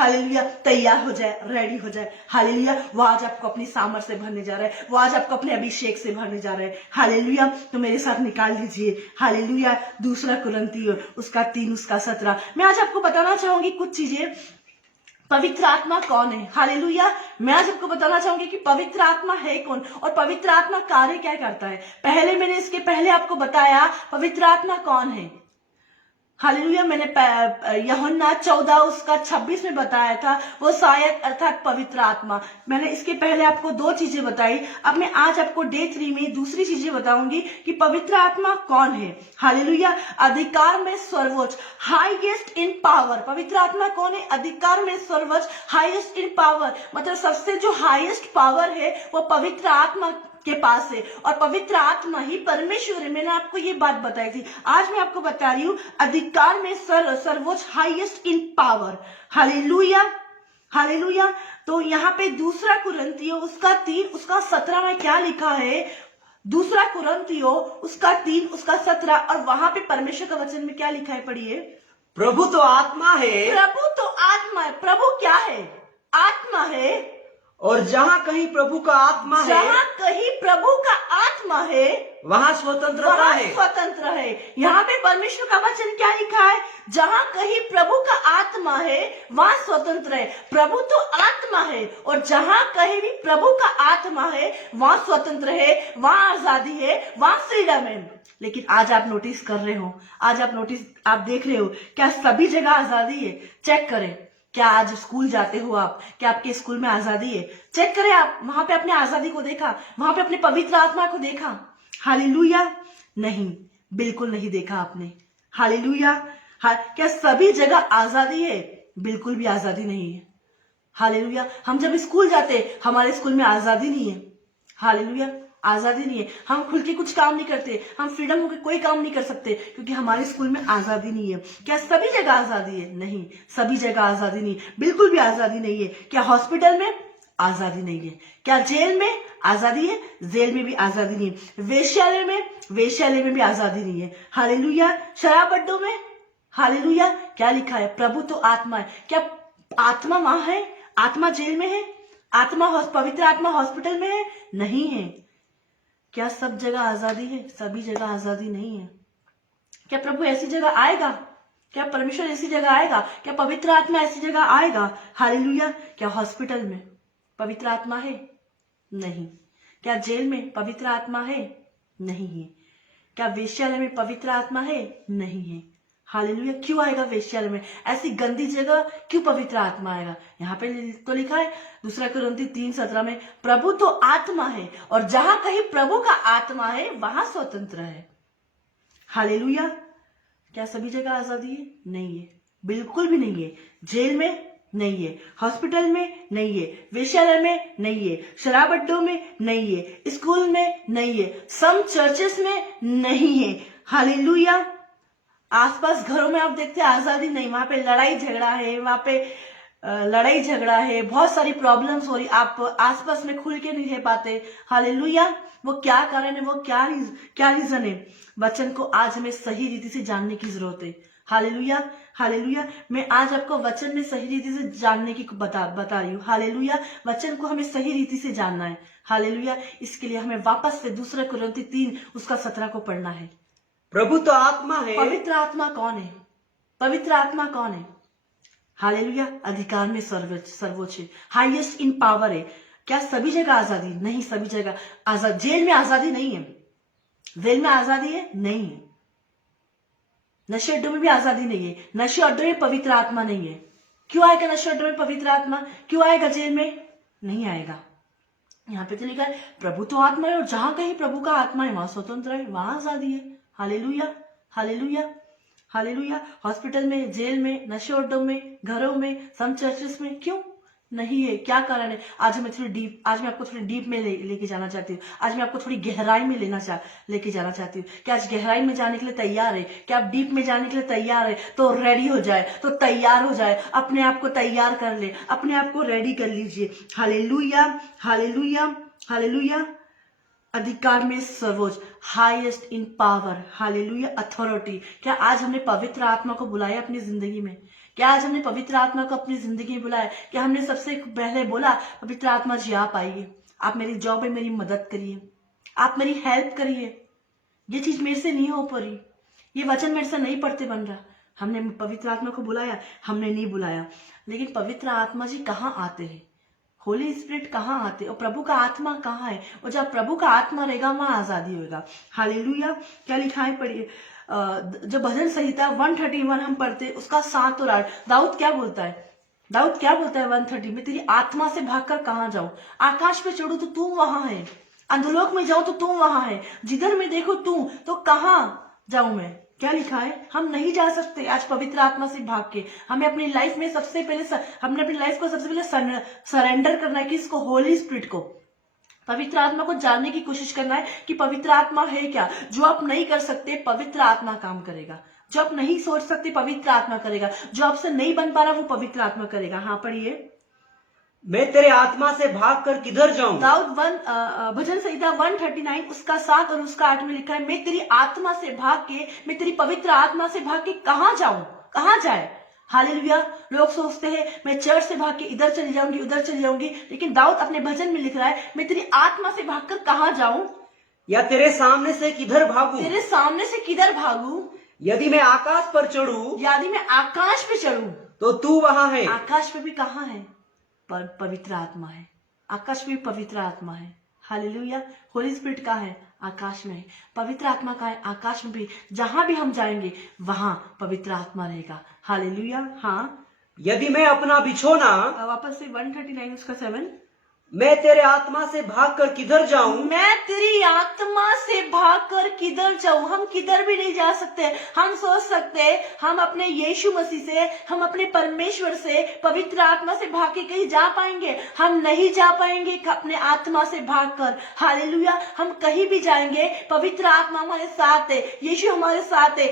Hallelujah तैयार हो जाए, रेडी हो जाए। हालेलुया वो आज आपको अपनी सामर्थ से भरने जा रहा है, वो आज आपको अपने अभिषेक से भरने जा रहा है। हालेलुया तो मेरे साथ निकाल लीजिए हालेलुया 2 कुरिन्थियों उसका 3 उसका 17। मैं आज आपको बताना चाहूंगी कुछ चीजें। पवित्र आत्मा कौन है? हालेलुया मैं आज आपको बताना चाहूंगी कि पवित्र आत्मा है कौन और पवित्र आत्मा कार्य क्या करता है। पहले मैंने इसके पहले आपको बताया पवित्र आत्मा कौन है। हालेलुया मैंने यूहन्ना 14 उसका 26 में बताया था, वो सहायक अर्थात पवित्र आत्मा। मैंने इसके पहले आपको 2 चीजें बताई। अब मैं आज आपको डे 3 में दूसरी चीजें बताऊंगी कि पवित्र आत्मा कौन है। हालेलुया अधिकार में सर्वोच्च, हाईएस्ट इन पावर। पवित्र आत्मा कौन है? अधिकार में सर्वोच्च, हाईएस्ट इन पावर, मतलब सबसे जो हाईएस्ट पावर है वो पवित्र आत्मा के पास है और पवित्र आत्मा ही परमेश्वर है। मैंने आपको ये बात बताई थी, आज मैं आपको बता रही हूँ अधिकार में सर्वोच्च, highest in power. Hallelujah hallelujah तो यहाँ पे 2 कुरिन्थियों उसका 3 उसका 17 में क्या लिखा है? 2 कुरिन्थियों उसका 3 उसका 17 और वहां पे परमेश्वर का वचन में क्या लिखा है? पढ़िए। प्रभु तो आत्मा है, प्रभु तो आत्मा है। प्रभु क्या है? आत्मा है। और जहाँ कहीं प्रभु का आत्मा है, जहाँ कहीं प्रभु का आत्मा है वहाँ स्वतंत्रता वहाँ है। स्वतंत्र है। यहाँ पे परमेश्वर का वचन क्या लिखा है? जहाँ कहीं प्रभु का आत्मा है वहाँ स्वतंत्र है। प्रभु तो आत्मा है और जहाँ कहीं भी प्रभु का आत्मा है वहाँ स्वतंत्र है, वहाँ आजादी है, वहाँ फ्रीडम है। लेकिन आज आप नोटिस कर रहे हो, आज आप देख रहे हो क्या सभी जगह आजादी है? चेक करें। क्या आज स्कूल जाते हो आप? क्या आपके स्कूल में आजादी है? चेक करें आप, वहां पे अपने आजादी को देखा? वहां पे अपने पवित्र आत्मा को देखा? हालेलुया नहीं, बिल्कुल नहीं देखा आपने। हालेलुया क्या सभी जगह आजादी है? बिल्कुल भी आजादी नहीं है। हालेलुया हम जब स्कूल जाते हमारे स्कूल में आजादी नहीं है। हालेलुया आजादी नहीं है, हम खुल के कुछ काम नहीं करते, हम फ्रीडम होकर कोई काम नहीं कर सकते क्योंकि हमारे स्कूल में आजादी नहीं है। क्या सभी जगह आजादी है? नहीं, सभी जगह आजादी नहीं, बिल्कुल भी आजादी नहीं है। क्या हॉस्पिटल में आजादी नहीं है? क्या जेल में आजादी है? जेल में भी आजादी नहीं है। वेश्यालय में भी आजादी नहीं है। हालेलुया शराब अड्डों में, हालेलुया क्या लिखा है? प्रभु तो आत्मा है। क्या आत्मा वहां है? आत्मा जेल में है? पवित्र आत्मा हॉस्पिटल में है? नहीं है। क्या सब जगह आजादी है? सभी जगह आजादी नहीं है। क्या प्रभु ऐसी जगह आएगा? क्या परमेश्वर ऐसी जगह आएगा? क्या पवित्र आत्मा ऐसी जगह आएगा? हालेलुया क्या हॉस्पिटल में पवित्र आत्मा है? नहीं। क्या जेल में पवित्र आत्मा है? नहीं है। क्या वेश्यालय में पवित्र आत्मा है? नहीं है। हालेलुया क्यों आएगा वेश्यालय में? ऐसी गंदी जगह क्यों पवित्र आत्मा आएगा? यहाँ पे तो लिखा है 2 कुरिन्थियों 3:17 में प्रभु तो आत्मा है और जहां कहीं प्रभु का आत्मा है वहां स्वतंत्र है। हालेलुया क्या सभी जगह आजादी है? नहीं है, बिल्कुल भी नहीं है। जेल में नहीं है, हॉस्पिटल में नहीं है, वेश्यालय में नहीं है, शराब अड्डों में नहीं है, स्कूल में नहीं है, सम चर्चेस में नहीं है। हालेलुया आसपास घरों में आप देखते हैं आजादी नहीं, वहां पे लड़ाई झगड़ा है, बहुत सारी प्रॉब्लम्स हो रही, आप आसपास में खुल के नहीं रह पाते। हालेलुया वो क्या कारण है? वो क्या रीजन है? वचन को आज हमें सही रीति से जानने की जरूरत है। हालेलुया हालेलुया मैं आज आपको वचन में सही रीति से जानने की बता रही हूँ। हालेलुया वचन को हमें सही रीति से जानना है। हालेलुया इसके लिए हमें वापस से 2 कुरिन्थियों 3 उसका 17 को पढ़ना है। प्रभु तो आत्मा है। पवित्र आत्मा कौन है? पवित्र आत्मा कौन है? हालेलुया अधिकार में सर्वोच्च है, हाईएस्ट इन पावर है। क्या सभी जगह आजादी? नहीं, सभी जगह आजाद। जेल में आजादी नहीं है। जेल में आजादी है? नहीं है। नशे अड्डों में भी आजादी नहीं है। नशे अड्डों में पवित्र आत्मा नहीं है। क्यों आएगा नशे अड्डों में पवित्र आत्मा? क्यों आएगा जेल में? नहीं आएगा। यहाँ पे तो लिखा है प्रभु तो आत्मा है और जहां कहीं प्रभु का आत्मा है वहां स्वतंत्र है, वहां आजादी है। हालेलुया हालेलुया हालेलुया हॉस्पिटल में, जेल में, नशे अड्डों में, घरों में, सम चर्चेस में क्यों नहीं है? क्या कारण है? आज मैं आपको थोड़ी डीप में लेके जाना चाहती हूँ। आज मैं आपको थोड़ी गहराई में लेके जाना चाहती हूँ। क्या आज गहराई में जाने के लिए तैयार है? क्या आप डीप में जाने के लिए तैयार है? तो रेडी हो जाए, तो तैयार हो जाए, अपने आप को तैयार कर ले, अपने आप को रेडी कर लीजिए। हालेलुया हालेलुया हालेलुया अधिकार में सर्वोच्च, highest in power. Hallelujah authority. क्या आज हमने पवित्र आत्मा को बुलाया अपनी जिंदगी में? क्या आज हमने पवित्र आत्मा को अपनी जिंदगी में बुलाया? क्या हमने सबसे पहले बोला पवित्र आत्मा जी आप आइए, आप मेरी जॉब में मेरी मदद करिए, आप मेरी हेल्प करिए, ये चीज मेरे से नहीं हो पा रही, ये वचन मेरे से नहीं पढ़ते बन रहा। हमने पवित्र आत्मा को बुलाया? हमने नहीं बुलाया। लेकिन पवित्र आत्मा जी कहाँ आते हैं? होली स्पिरिट कहाँ आते हैं? और प्रभु का आत्मा कहाँ है? और जब प्रभु का आत्मा रहेगा वहां आजादी होगा। हालेलुया। क्या लिखा है पढ़िए, जो भजन संहिता 131 हम पढ़ते हैं उसका 7 और 8, दाऊद क्या बोलता है? दाऊद क्या बोलता है 130 में? तेरी आत्मा से भागकर कहाँ जाऊं? आकाश पे चढ़ू तो तू वहां है, अंधलोक में जाऊं तो तू वहां है, जिधर में देखो तू, तो कहाँ जाऊं मैं? क्या लिखा है? हम नहीं जा सकते आज पवित्र आत्मा से भाग के। हमें अपनी लाइफ में सबसे पहले हमने अपनी लाइफ को सबसे पहले सरेंडर करना है, किसको? होली स्पिरिट को, पवित्र आत्मा को जानने की कोशिश करना है कि पवित्र आत्मा है क्या। जो आप नहीं कर सकते पवित्र आत्मा काम करेगा, जो आप नहीं सोच सकते पवित्र आत्मा करेगा, जो आपसे नहीं बन पा रहा वो पवित्र आत्मा करेगा। हाँ पढ़िए, मैं तेरे आत्मा से भाग कर किधर जाऊं? दाऊद भजन संहिता 139 उसका 7 और उसका 8 में लिखा है, मैं तेरी आत्मा से भाग के, मैं तेरी पवित्र आत्मा से भाग के कहाँ जाऊं? कहाँ जाए? हालेलुया। लोग सोचते हैं मैं चर्च से भाग के इधर चली जाऊंगी उधर चली जाऊंगी, लेकिन दाऊद अपने भजन में लिख रहा है मैं तेरी आत्मा से भागकर कहाँ जाऊं? या तेरे सामने से किधर भागूं? तेरे सामने से किधर भागूं? यदि मैं आकाश पर चढ़ूं यदि मैं आकाश पे चढ़ूं तो तू वहां है। आकाश पे भी कहाँ है? पर पवित्र आत्मा है। आकाश में पवित्र आत्मा है। हालेलुया। होली स्पिरिट कहाँ है? आकाश में है। पवित्र आत्मा कहाँ है? आकाश में भी। जहां भी हम जाएंगे वहां पवित्र आत्मा रहेगा। हालेलुया। हाँ, यदि मैं अपना बिछोना, वापस से 139 उसका 7, मैं तेरे आत्मा से भागकर किधर जाऊं? मैं तेरी आत्मा से भागकर किधर जाऊं? हम किधर भी नहीं जा सकते। हम सोच सकते हम अपने यीशु मसीह से, हम अपने परमेश्वर से, पवित्र आत्मा से भाग के कहीं जा पाएंगे? हम नहीं जा पाएंगे अपने आत्मा से भागकर। हालेलुया। हम कहीं भी जाएंगे पवित्र आत्मा हमारे साथ है, यीशु हमारे साथ है।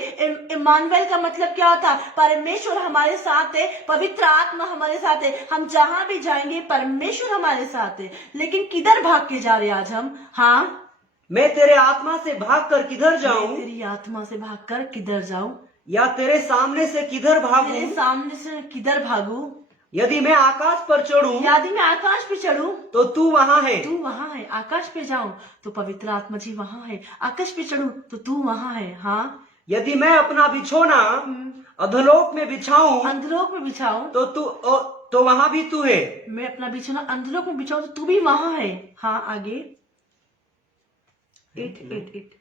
इम्मानुएल का मतलब क्या होता? परमेश्वर हमारे साथ है, पवित्र आत्मा हमारे साथ है। हम जहां भी जाएंगे परमेश्वर हमारे साथ है। लेकिन किधर भाग के जा रहे आज हम? हाँ, मैं तेरे आत्मा से भागकर किधर मैं जाऊं? तेरी आत्मा से भागकर किधर जाऊं? या तेरे सामने से किधर भागूं? तेरे सामने से किधर भागूं? यदि मैं आकाश पर चढ़ूं यदि मैं आकाश पे चढ़ूं तो तू वहां है। तू वहां है। आकाश पे जाऊं तो पवित्र आत्मा जी वहां है। आकाश पे चढ़ूं तो तू वहां है। हाँ, यदि मैं अपना बिछोना अधोलोक में बिछाऊं अंधलोक में बिछाऊं तो वहां भी तू है। मैं अपना बिछौना अंधलोक में बिछाऊं तो तू भी वहां है। हाँ, आगे 8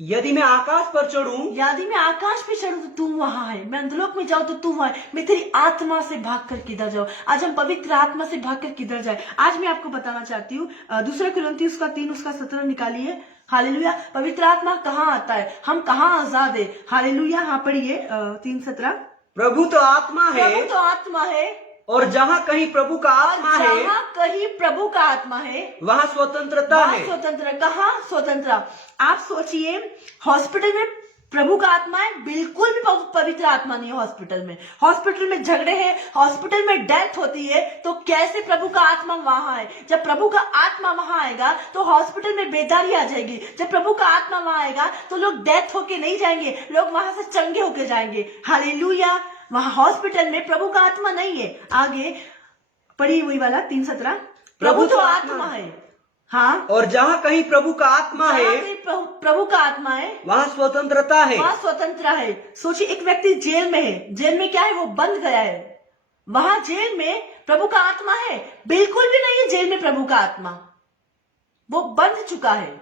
यदि मैं आकाश पर चढ़ूं यदि मैं आकाश पे चढ़ूं तो तू वहां है। मैं अंधलोक में जाऊं तो तू वहां है। मैं तेरी आत्मा से भागकर किधर जाऊं? आज हम पवित्र आत्मा से भागकर किधर जाए? आज मैं आपको बताना चाहती हूँ 2 कुरिन्थियों उसका 3 उसका 17 निकालिए। हालेलुया। पवित्र आत्मा कहाँ आता है? हम कहाँ आजाद है? हालेलुया। हाँ पढ़िए 3:17, प्रभु तो आत्मा है प्रभु तो आत्मा है और जहाँ कहीं प्रभु का आत्मा है जहाँ कहीं प्रभु का आत्मा है वहाँ स्वतंत्रता वहाँ है। स्वतंत्र। कहाँ स्वतंत्र? आप सोचिए, हॉस्पिटल में प्रभु का आत्मा है, बिल्कुल भी पवित्र आत्मा नहीं है हॉस्पिटल में। हॉस्पिटल में झगड़े हैं, हॉस्पिटल में डेथ होती है, तो कैसे प्रभु का आत्मा वहां है? जब प्रभु का आत्मा वहां आएगा तो हॉस्पिटल में बेदारी आ जाएगी। जब प्रभु का आत्मा वहां आएगा तो लोग डेथ होके नहीं जाएंगे, लोग वहां से चंगे होके जाएंगे। हालेलुया। वहां हॉस्पिटल में प्रभु का आत्मा नहीं है। आगे पढ़िए वही वाला 3:17, प्रभु तो आत्मा है। हाँ, और जहाँ कहीं प्रभु का आत्मा है जहाँ कहीं प्रभु का आत्मा है वहाँ स्वतंत्रता है। वहाँ स्वतंत्र है। सोचिए, एक व्यक्ति जेल में है, जेल में क्या है? वो बंद गया है। वहां जेल में प्रभु का आत्मा है? बिल्कुल भी नहीं है जेल में प्रभु का आत्मा, वो बंद चुका है।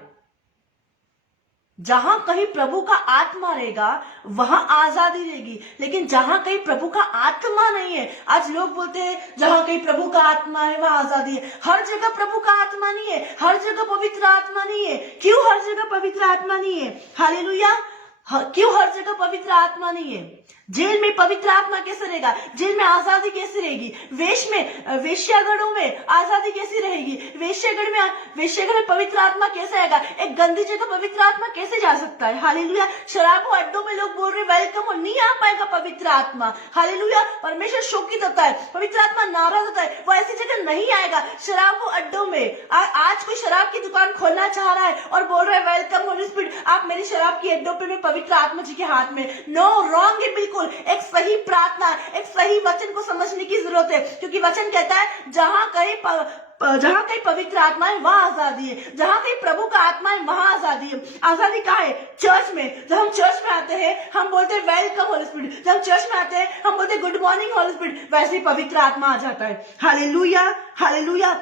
जहां कहीं प्रभु का आत्मा रहेगा वहां आजादी रहेगी, लेकिन जहां कहीं प्रभु का आत्मा नहीं है, आज लोग बोलते हैं जहां कहीं प्रभु का आत्मा है वहां आजादी है। हर जगह प्रभु का आत्मा नहीं है, हर जगह पवित्र आत्मा नहीं है। क्यों हर जगह पवित्र आत्मा नहीं है? हालेलुया। क्यों हर जगह पवित्र आत्मा नहीं है? जेल में पवित्र आत्मा कैसे रहेगा? जेल में आजादी कैसे रहेगी? वेश्यागढ़ों में आजादी कैसी रहेगी? वेश्यागढ़ में पवित्र आत्मा कैसे आएगा? एक गंदी जगह पवित्र आत्मा कैसे जा सकता है? हालेलुया। शराबों अड्डों में लोग बोल रहे वेलकम, और नहीं आ पाएगा पवित्र आत्मा। हालेलुया। परमेश्वर शोकित होता है, पवित्र आत्मा नाराज होता है, वो ऐसी जगह नहीं आएगा। शराबों अड्डों में आज कोई शराब की दुकान खोलना चाह रहा है और बोल रहा है वेलकम होली स्पिरिट, आप मेरी शराब की अड्डों पे मैं पवित्र आत्मा जी के हाथ में। नो रॉन्ग है बिल्कुल। एक सही प्रार्थना, एक सही वचन को समझने की जरूरत है, क्योंकि वचन कहता है जहां कहीं पवित्र आत्मा है वहां आजादी है, जहां कहीं प्रभु का आत्मा है वहां आजादी है। आजादी कहाँ है? चर्च में। जब हम चर्च में आते हैं हम बोलते हैं वेलकम होली स्पिरिट। जब हम चर्च में आते हैं हम बोलते हैं गुड मॉर्निंग होली स्पिरिट। वैसे ही पवित्र आत्मा आ जाता है। Hallelujah, hallelujah.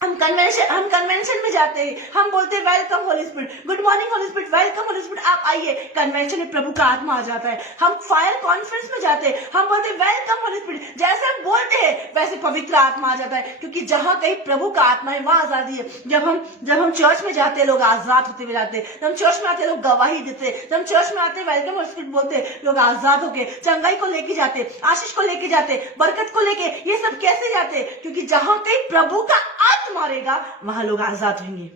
हम कन्वेंशन में जाते हैं, हम बोलते हैं welcome Holi spirit, good morning Holi spirit, welcome Holi spirit, आप आइए। कन्वेंशन में प्रभु का आत्मा आ जाता है। हम फायर कॉन्फ्रेंस में जाते हैं, हम बोलते हैं वेलकम होली स्पिरिट। जैसे हम बोलते हैं वैसे पवित्र आत्मा आ जाता है, क्योंकि जहां कहीं प्रभु का आत्मा है वहां आजादी है। जब हम चर्च में जाते हैं लोग आजाद होते हुए जाते हैं। जब हम चर्च में आते हैं लोग गवाही देते हैं। जब हम चर्च में आते हैं वेलकम होली स्पिरिट बोलते हैं, लोग आजाद होके चंगाई को लेके जाते, आशीष को लेके जाते, बरकत को लेके। ये सब कैसे जाते? क्योंकि जहां कहीं प्रभु का आत्मा रहेगा वहां लोग आजाद होंगे।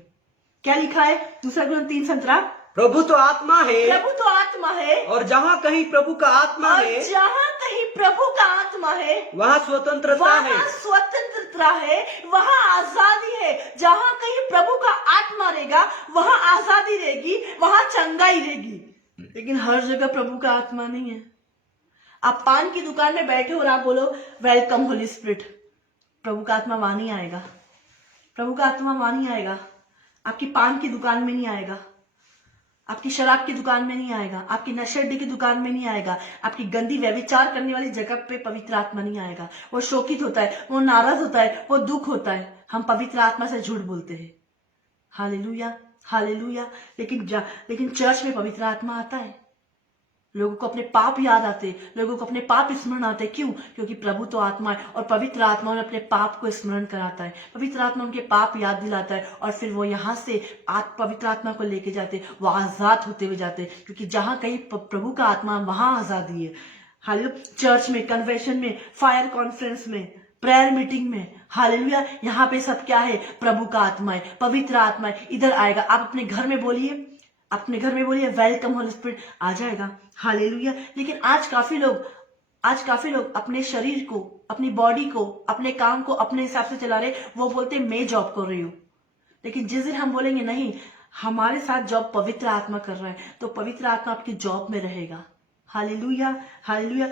क्या लिखा है 2 Corinthians 3:17? प्रभु तो आत्मा है, प्रभु तो आत्मा है, और जहाँ कहीं प्रभु का आत्मा और है जहां कहीं प्रभु का आत्मा है वहाँ स्वतंत्रता है। वहां स्वतंत्रता है, वहां आजादी है। जहां कहीं प्रभु का आत्मा रहेगा वहां आजादी रहेगी, वहां चंगाई रहेगी। लेकिन हर जगह प्रभु का आत्मा नहीं है। आप पान की दुकान में बैठे हो और आप बोलो वेलकम होली स्पिरिट, प्रभु का आत्मा वहां नहीं आएगा। प्रभु का आत्मा वहां नहीं आएगा। आपकी पान की दुकान में नहीं आएगा, आपकी शराब की दुकान में नहीं आएगा, आपकी नशे अड्डे की दुकान में नहीं आएगा, आपकी गंदी व्यभिचार करने वाली जगह पे पवित्र आत्मा नहीं आएगा। वो शोकित होता है, वो नाराज होता है, वो दुख होता है। हम पवित्र आत्मा से झूठ बोलते हैं। Hallelujah, hallelujah. लेकिन चर्च में पवित्र आत्मा आता है। लोगों को अपने पाप याद आते, लोगों को अपने पाप स्मरण आते। क्यों? क्योंकि प्रभु तो आत्मा है और पवित्र आत्मा उन्हें अपने पाप को स्मरण कराता है। पवित्र आत्मा उनके पाप याद दिलाता है और फिर वो यहाँ से पवित्र आत्मा को लेके जाते, वो आजाद होते हुए जाते, क्योंकि जहां कहीं प्रभु का आत्मा वहां आजादी है। हालेलुया। चर्च में, कन्वेंशन में, फायर कॉन्फ्रेंस में, प्रेयर मीटिंग में, हालेलुया, यहाँ पे सब क्या है? प्रभु का आत्मा है, पवित्र आत्मा है। इधर आएगा। आप अपने घर में बोलिए, अपने घर में बोलिए वेलकम होली स्पिरिट, आ जाएगा। हालेलुया। लेकिन आज काफी लोग अपने शरीर को, अपनी बॉडी को, अपने काम को अपने हिसाब से चला रहे। वो बोलते हैं मैं जॉब कर रही हूँ। लेकिन जिस दिन हम बोलेंगे नहीं, हमारे साथ जॉब पवित्र आत्मा कर रहा है, तो पवित्र आत्मा आपकी जॉब में रहेगा। Hallelujah, hallelujah.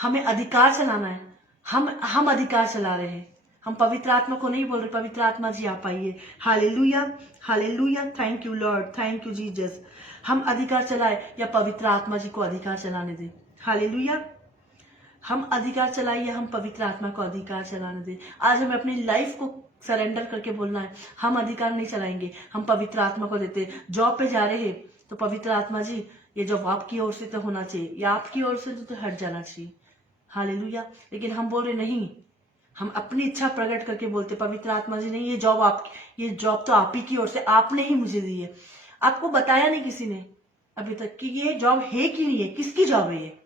हमें अधिकार चलाना है। हम अधिकार चला रहे हैं। हम पवित्र आत्मा को नहीं बोल रहे पवित्र आत्मा जी आप आइए। Hallelujah, hallelujah. Thank you Lord, thank you Jesus. हम अधिकार चलाए या पवित्र आत्मा जी को अधिकार चलाने दें। हालेलुया। हम अधिकार चलाइए, हम पवित्र आत्मा को अधिकार चलाने दें। आज हमें अपनी लाइफ को सरेंडर करके बोलना है, हम अधिकार नहीं चलाएंगे, हम पवित्र आत्मा को देते। जॉब पे जा रहे हैं तो पवित्र आत्मा जी ये जॉब आपकी ओर से तो होना चाहिए, या आपकी ओर से तो हट जाना चाहिए। हालेलुया। लेकिन हम बोल रहे नहीं, हम अपनी इच्छा प्रकट करके बोलते पवित्र आत्मा जी नहीं, ये जॉब तो आप ही की ओर से, आपने ही मुझे दी है। आपको बताया नहीं किसी ने अभी तक कि ये जॉब है कि नहीं है, किसकी जॉब है, ये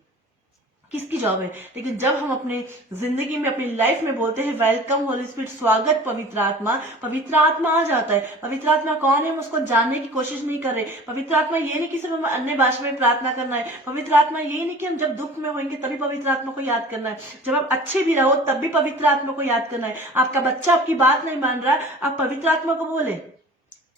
किसकी जॉब है। लेकिन जब हम अपने जिंदगी में, अपनी लाइफ में बोलते हैं वेलकम होली स्पिरिट, स्वागत पवित्र आत्मा, पवित्र आत्मा आ जाता है। पवित्र आत्मा कौन है हम उसको जानने की कोशिश नहीं कर रहे। पवित्र आत्मा ये नहीं कि सिर्फ हमें अन्य भाषा में प्रार्थना करना है। पवित्र आत्मा ये नहीं कि हम जब दुख में होंगे तभी पवित्र आत्मा को याद करना है। जब आप अच्छे भी रहो तब भी पवित्र आत्मा को याद करना है। आपका बच्चा आपकी बात नहीं मान रहा, आप पवित्र आत्मा को बोले।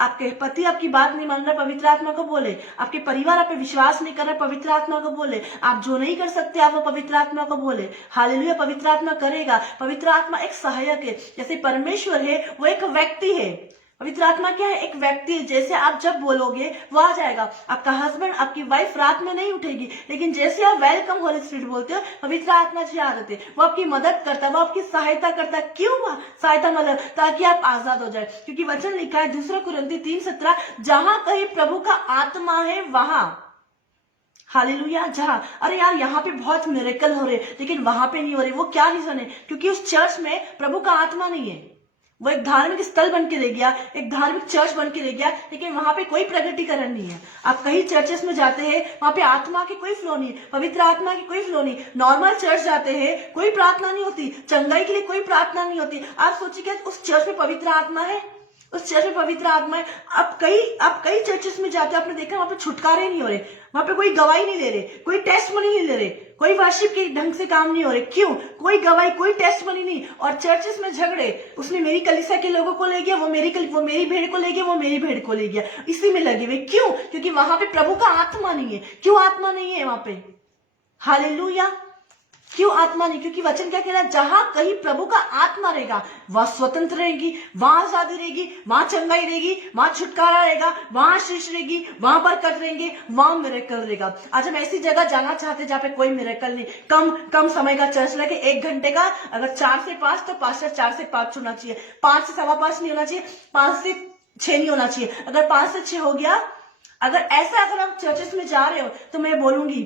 आपके पति आपकी बात नहीं मान रहा, पवित्र आत्मा को बोले। आपके परिवार आप पे विश्वास नहीं कर रहा, पवित्र आत्मा को बोले। आप जो नहीं कर सकते आप वो पवित्र आत्मा को बोले। हालेलुया। पवित्र आत्मा करेगा। पवित्र आत्मा एक सहायक है। जैसे परमेश्वर है वो एक व्यक्ति है, पवित्र आत्मा क्या है? एक व्यक्ति है। जैसे आप जब बोलोगे वो आ जाएगा। आपका हस्बैंड, आपकी वाइफ रात में नहीं उठेगी, लेकिन जैसे आप वेलकम होली स्पिरिट बोलते हो पवित्र आत्मा जी आ जाते, वो आपकी मदद करता है, वो आपकी सहायता करता है। क्यों सहायता? मतलब ताकि आप आजाद हो जाए। क्योंकि वचन लिखा है 2 Corinthians 3:17, जहां कहीं प्रभु का आत्मा है वहां, हालेलुया, जहां, अरे यार यहाँ पे बहुत मिरेकल हो रहे लेकिन वहां पे नहीं हो रहे। वो क्या रीजन है? क्योंकि उस चर्च में प्रभु का आत्मा नहीं है। वो एक धार्मिक स्थल बन के रह गया, एक धार्मिक चर्च बन के रह गया, लेकिन वहां पे कोई प्रगटीकरण नहीं है। आप कई चर्चेस में जाते हैं, वहां पे आत्मा की कोई फ्लो नहीं, पवित्र आत्मा की कोई फ्लो नहीं। नॉर्मल चर्च जाते हैं, कोई प्रार्थना नहीं होती, चंगाई के लिए कोई प्रार्थना नहीं होती। आप सोचिए उस चर्च में पवित्र आत्मा है? उस चर्च में पवित्र आत्मा है। आप कई चर्चेस में जाते हो, आपने देखा वहां पे छुटकारे नहीं हो रहे, वहां पे कोई गवाही नहीं दे रहे, कोई टेस्टमनी नहीं दे रहे, कोई वर्शिप के ढंग से काम नहीं हो रहे। क्यों? कोई गवाही, कोई टेस्टमनी नहीं। और चर्चेस में झगड़े, उसने मेरी कलीसिया के लोगों को ले गया, वो मेरी भेड़ को ले गया, वो मेरी भेड़ को ले गया, इसी में लगे हुए। क्यों? क्योंकि वहां पे प्रभु का आत्मा नहीं है। क्यों आत्मा नहीं है वहां पे? हालेलुया। क्यों आत्मा नहीं? क्योंकि वचन क्या कह रहा है? जहां कहीं प्रभु का आत्मा रहेगा वहां स्वतंत्र रहेगी, वहां आजादी रहेगी, वहां चंगाई रहेगी, वहां छुटकारा रहेगा, वहां आशीष रहेगी, वहां बरकत रहेंगे, वहां मिरेकल रहेगा। आज हम ऐसी जगह जाना चाहते जहां पे कोई मिरेकल नहीं। कम समय का चर्च लगे, 1 घंटे का। अगर 4 से 5 तो पास्टर 4 से 5 होना चाहिए, 5 से 5:15 नहीं होना चाहिए, 5 से 6 नहीं होना चाहिए। अगर 5 से 6 हो गया, अगर हम चर्चेस में जा रहे हो तो मैं बोलूंगी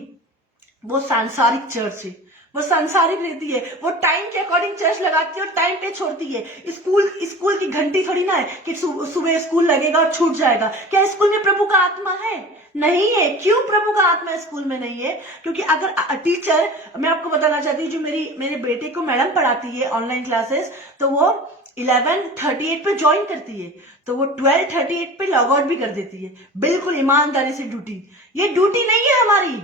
वो सांसारिक चर्च है, वो सांसारिक रहती है, वो टाइम के अकॉर्डिंग चर्च लगाती है और टाइम पे छोड़ती है। स्कूल की घंटी थोड़ी ना है कि सुबह स्कूल लगेगा और छूट जाएगा। क्या स्कूल में प्रभु का आत्मा है? नहीं है। क्यों प्रभु का आत्मा स्कूल में नहीं है? क्योंकि अगर टीचर, मैं आपको बताना चाहती हूँ, जो मेरे बेटे को मैडम पढ़ाती है ऑनलाइन क्लासेस, तो वो 11:38 पे ज्वाइन करती है, तो वो 12:38 पे लॉग आउट भी कर देती है, बिल्कुल ईमानदारी से ड्यूटी। ये ड्यूटी नहीं है हमारी,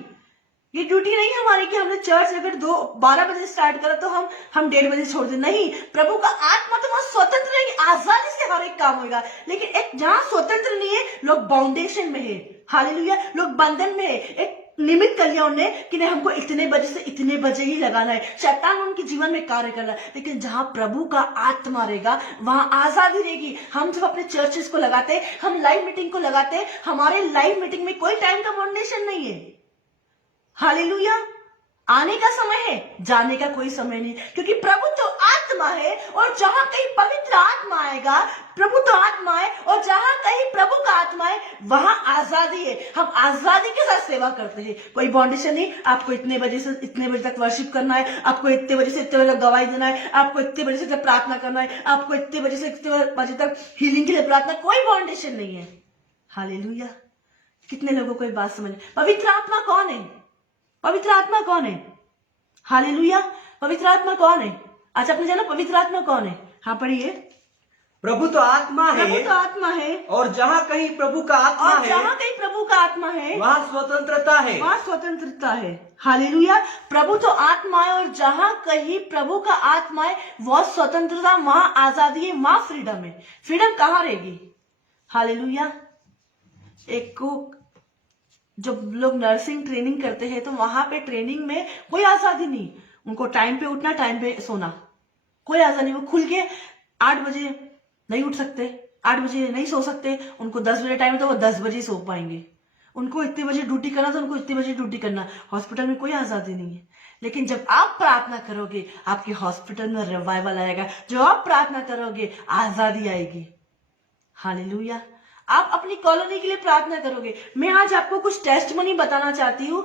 ये ड्यूटी नहीं है हमारी कि हमने चर्च अगर 12 बजे स्टार्ट करा तो हम 1:30 बजे छोड़ दें। नहीं, प्रभु का आत्मा तो वहां स्वतंत्र रहेगी, आजादी से हर एक काम होगा। लेकिन एक जहां स्वतंत्र नहीं है, लोग बाउंडेशन में है। हालेलुया। लोग बंधन में है, एक निमित्त कर लिया उन्होंने कि नहीं, हमको इतने बजे से इतने बजे ही लगाना है। शैतान उनके जीवन में कार्य कर रहा है। लेकिन जहां प्रभु का आत्मा रहेगा वहां आजादी रहेगी। हम जब अपने चर्चेस को लगाते, हम लाइव मीटिंग को लगाते, हमारे लाइव मीटिंग में कोई टाइम का बाउंडेशन नहीं है। हालेलुया। आने का समय है, जाने का कोई समय नहीं, क्योंकि प्रभु तो आत्मा है। और जहां कहीं पवित्र आत्मा आएगा, प्रभु तो आत्मा है, और जहां कहीं प्रभु का आत्मा है वहां आजादी है। हम आजादी के साथ सेवा करते हैं, कोई बाउंडेशन नहीं। आपको इतने बजे से इतने बजे तक वर्शिप करना है, आपको इतने बजे से इतने बजे तक गवाही देना है, आपको इतने बजे से प्रार्थना करना है, आपको इतने बजे से इतने बजे तक हीलिंग के लिए प्रार्थना, कोई बाउंडेशन नहीं है। हालेलुया। कितने लोगों को ये बात समझ? पवित्र आत्मा कौन है? पवित्र आत्मा कौन है? हालेलुया। पवित्र आत्मा कौन है? आज आपने जाना पवित्र आत्मा कौन है? हाँ, पढ़िए। प्रभु तो आत्मा है, प्रभु तो आत्मा है, और जहाँ कहीं प्रभु का आत्मा और है, जहां कहीं प्रभु का आत्मा है वहाँ स्वतंत्रता है। वहां स्वतंत्रता है। हालेलुया। प्रभु तो आत्मा है, और जहां कहीं प्रभु का आत्मा है वह स्वतंत्रता, वहां आजादी है, वहां फ्रीडम है। फ्रीडम कहाँ रहेगी? हालेलुया। एक को जब लोग नर्सिंग ट्रेनिंग करते हैं तो वहां पे ट्रेनिंग में कोई आजादी नहीं। उनको टाइम पे उठना, टाइम पे सोना, कोई आजादी नहीं। वो खुल के 8 बजे नहीं उठ सकते, 8 बजे नहीं सो सकते। उनको 10 बजे टाइम है तो वो 10 बजे सो पाएंगे। उनको इतने बजे ड्यूटी करना तो उनको इतने बजे ड्यूटी करना। हॉस्पिटल में कोई आजादी नहीं है। लेकिन जब आप प्रार्थना करोगे, आपके हॉस्पिटल में रिवाइवल आएगा। जब आप प्रार्थना करोगे, आजादी आएगी। हालेलुया। आप अपनी कॉलोनी के लिए प्रार्थना करोगे। मैं आज आपको कुछ टेस्टमनी बताना चाहती हूँ।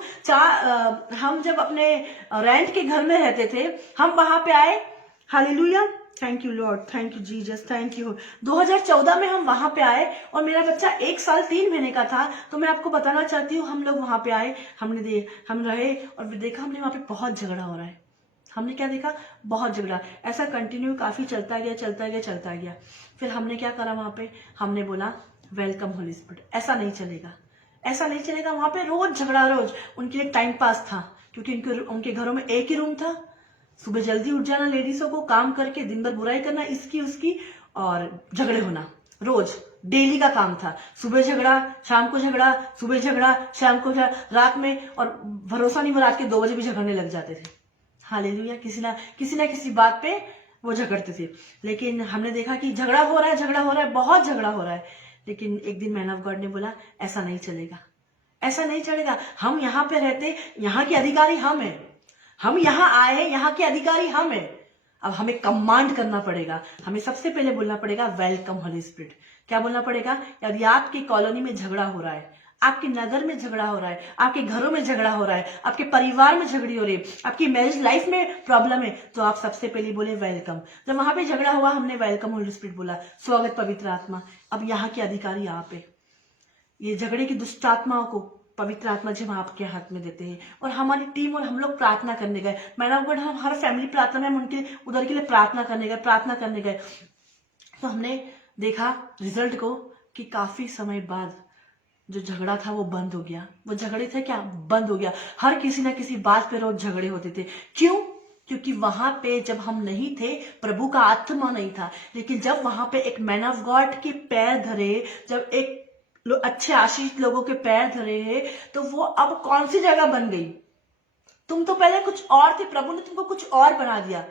हम जब अपने रेंट के घर में रहते थे, हम वहां पे आए। Hallelujah. Thank you Lord, thank you Jesus, thank you. 2014 में हम वहां पे आए और मेरा बच्चा 1 साल 3 महीने का था। तो मैं आपको बताना चाहती हूँ, हम लोग वहां पे आए, हम रहे और देखा, हमने वहां पे बहुत झगड़ा हो रहा है। हमने क्या देखा? बहुत झगड़ा। ऐसा कंटिन्यू काफी चलता गया। फिर हमने क्या करा वहां पे? हमने बोला वेलकम होली स्पिरिट। ऐसा नहीं चलेगा। वहां पे रोज झगड़ा, रोज। उनके लिए टाइम पास था, क्योंकि उनके घरों में एक ही रूम था। सुबह जल्दी उठ जाना, लेडीजों को काम करके दिन भर बुराई करना, इसकी उसकी, और झगड़े होना। रोज डेली का काम था। सुबह झगड़ा, शाम को झगड़ा, सुबह झगड़ा, शाम को झगड़ा, रात में, और भरोसा नहीं, वो रात के 2 बजे भी झगड़ने लग जाते थे। हालेलुया। किसी ना किसी बात पे वो झगड़ते थे। लेकिन हमने देखा कि झगड़ा हो रहा है, बहुत झगड़ा हो रहा है। लेकिन एक दिन मैन ऑफ गॉड ने बोला, ऐसा नहीं चलेगा। हम यहाँ पे रहते, यहाँ के अधिकारी हम हैं। हम यहाँ आए हैं, यहाँ के अधिकारी हम हैं। अब हमें कमांड करना पड़ेगा। हमें सबसे पहले बोलना पड़ेगा वेलकम होली स्पिरिट। क्या बोलना पड़ेगा? यदि आपकी कॉलोनी में झगड़ा हो रहा है, आपके नगर में झगड़ा हो रहा है, आपके घरों में झगड़ा हो रहा है, आपके परिवार में झगड़ी हो रही है, आपकी मैरिज लाइफ में प्रॉब्लम है, तो आप सबसे पहले बोले वेलकम। जब वहां पे झगड़ा हुआ, हमने वेलकम होली स्पिरिट बोला, स्वागत पवित्र आत्मा। अब यहाँ के अधिकारी आप है। ये झगड़े की दुष्ट आत्माओं को पवित्र आत्मा जब आपके हाथ में देते हैं। और हमारी टीम और हम लोग प्रार्थना करने गए। मैन ऑफ गॉड, हम हर फैमिली प्रार्थना में उनके उधर के लिए प्रार्थना करने गए। तो हमने देखा रिजल्ट को कि काफी समय बाद जो झगड़ा था वो बंद हो गया। वो झगड़े थे क्या, बंद हो गया। हर किसी ना किसी बात पे रोज झगड़े होते थे। क्यों? क्योंकि वहां पे जब हम नहीं थे, प्रभु का आत्मा नहीं था। लेकिन जब वहां पे एक मैन ऑफ गॉड के पैर धरे, जब एक अच्छे आशीष लोगों के पैर धरे, तो वो अब कौन सी जगह बन गई? तुम तो पहले कुछ और थे, प्रभु ने तुमको कुछ और बना दिया।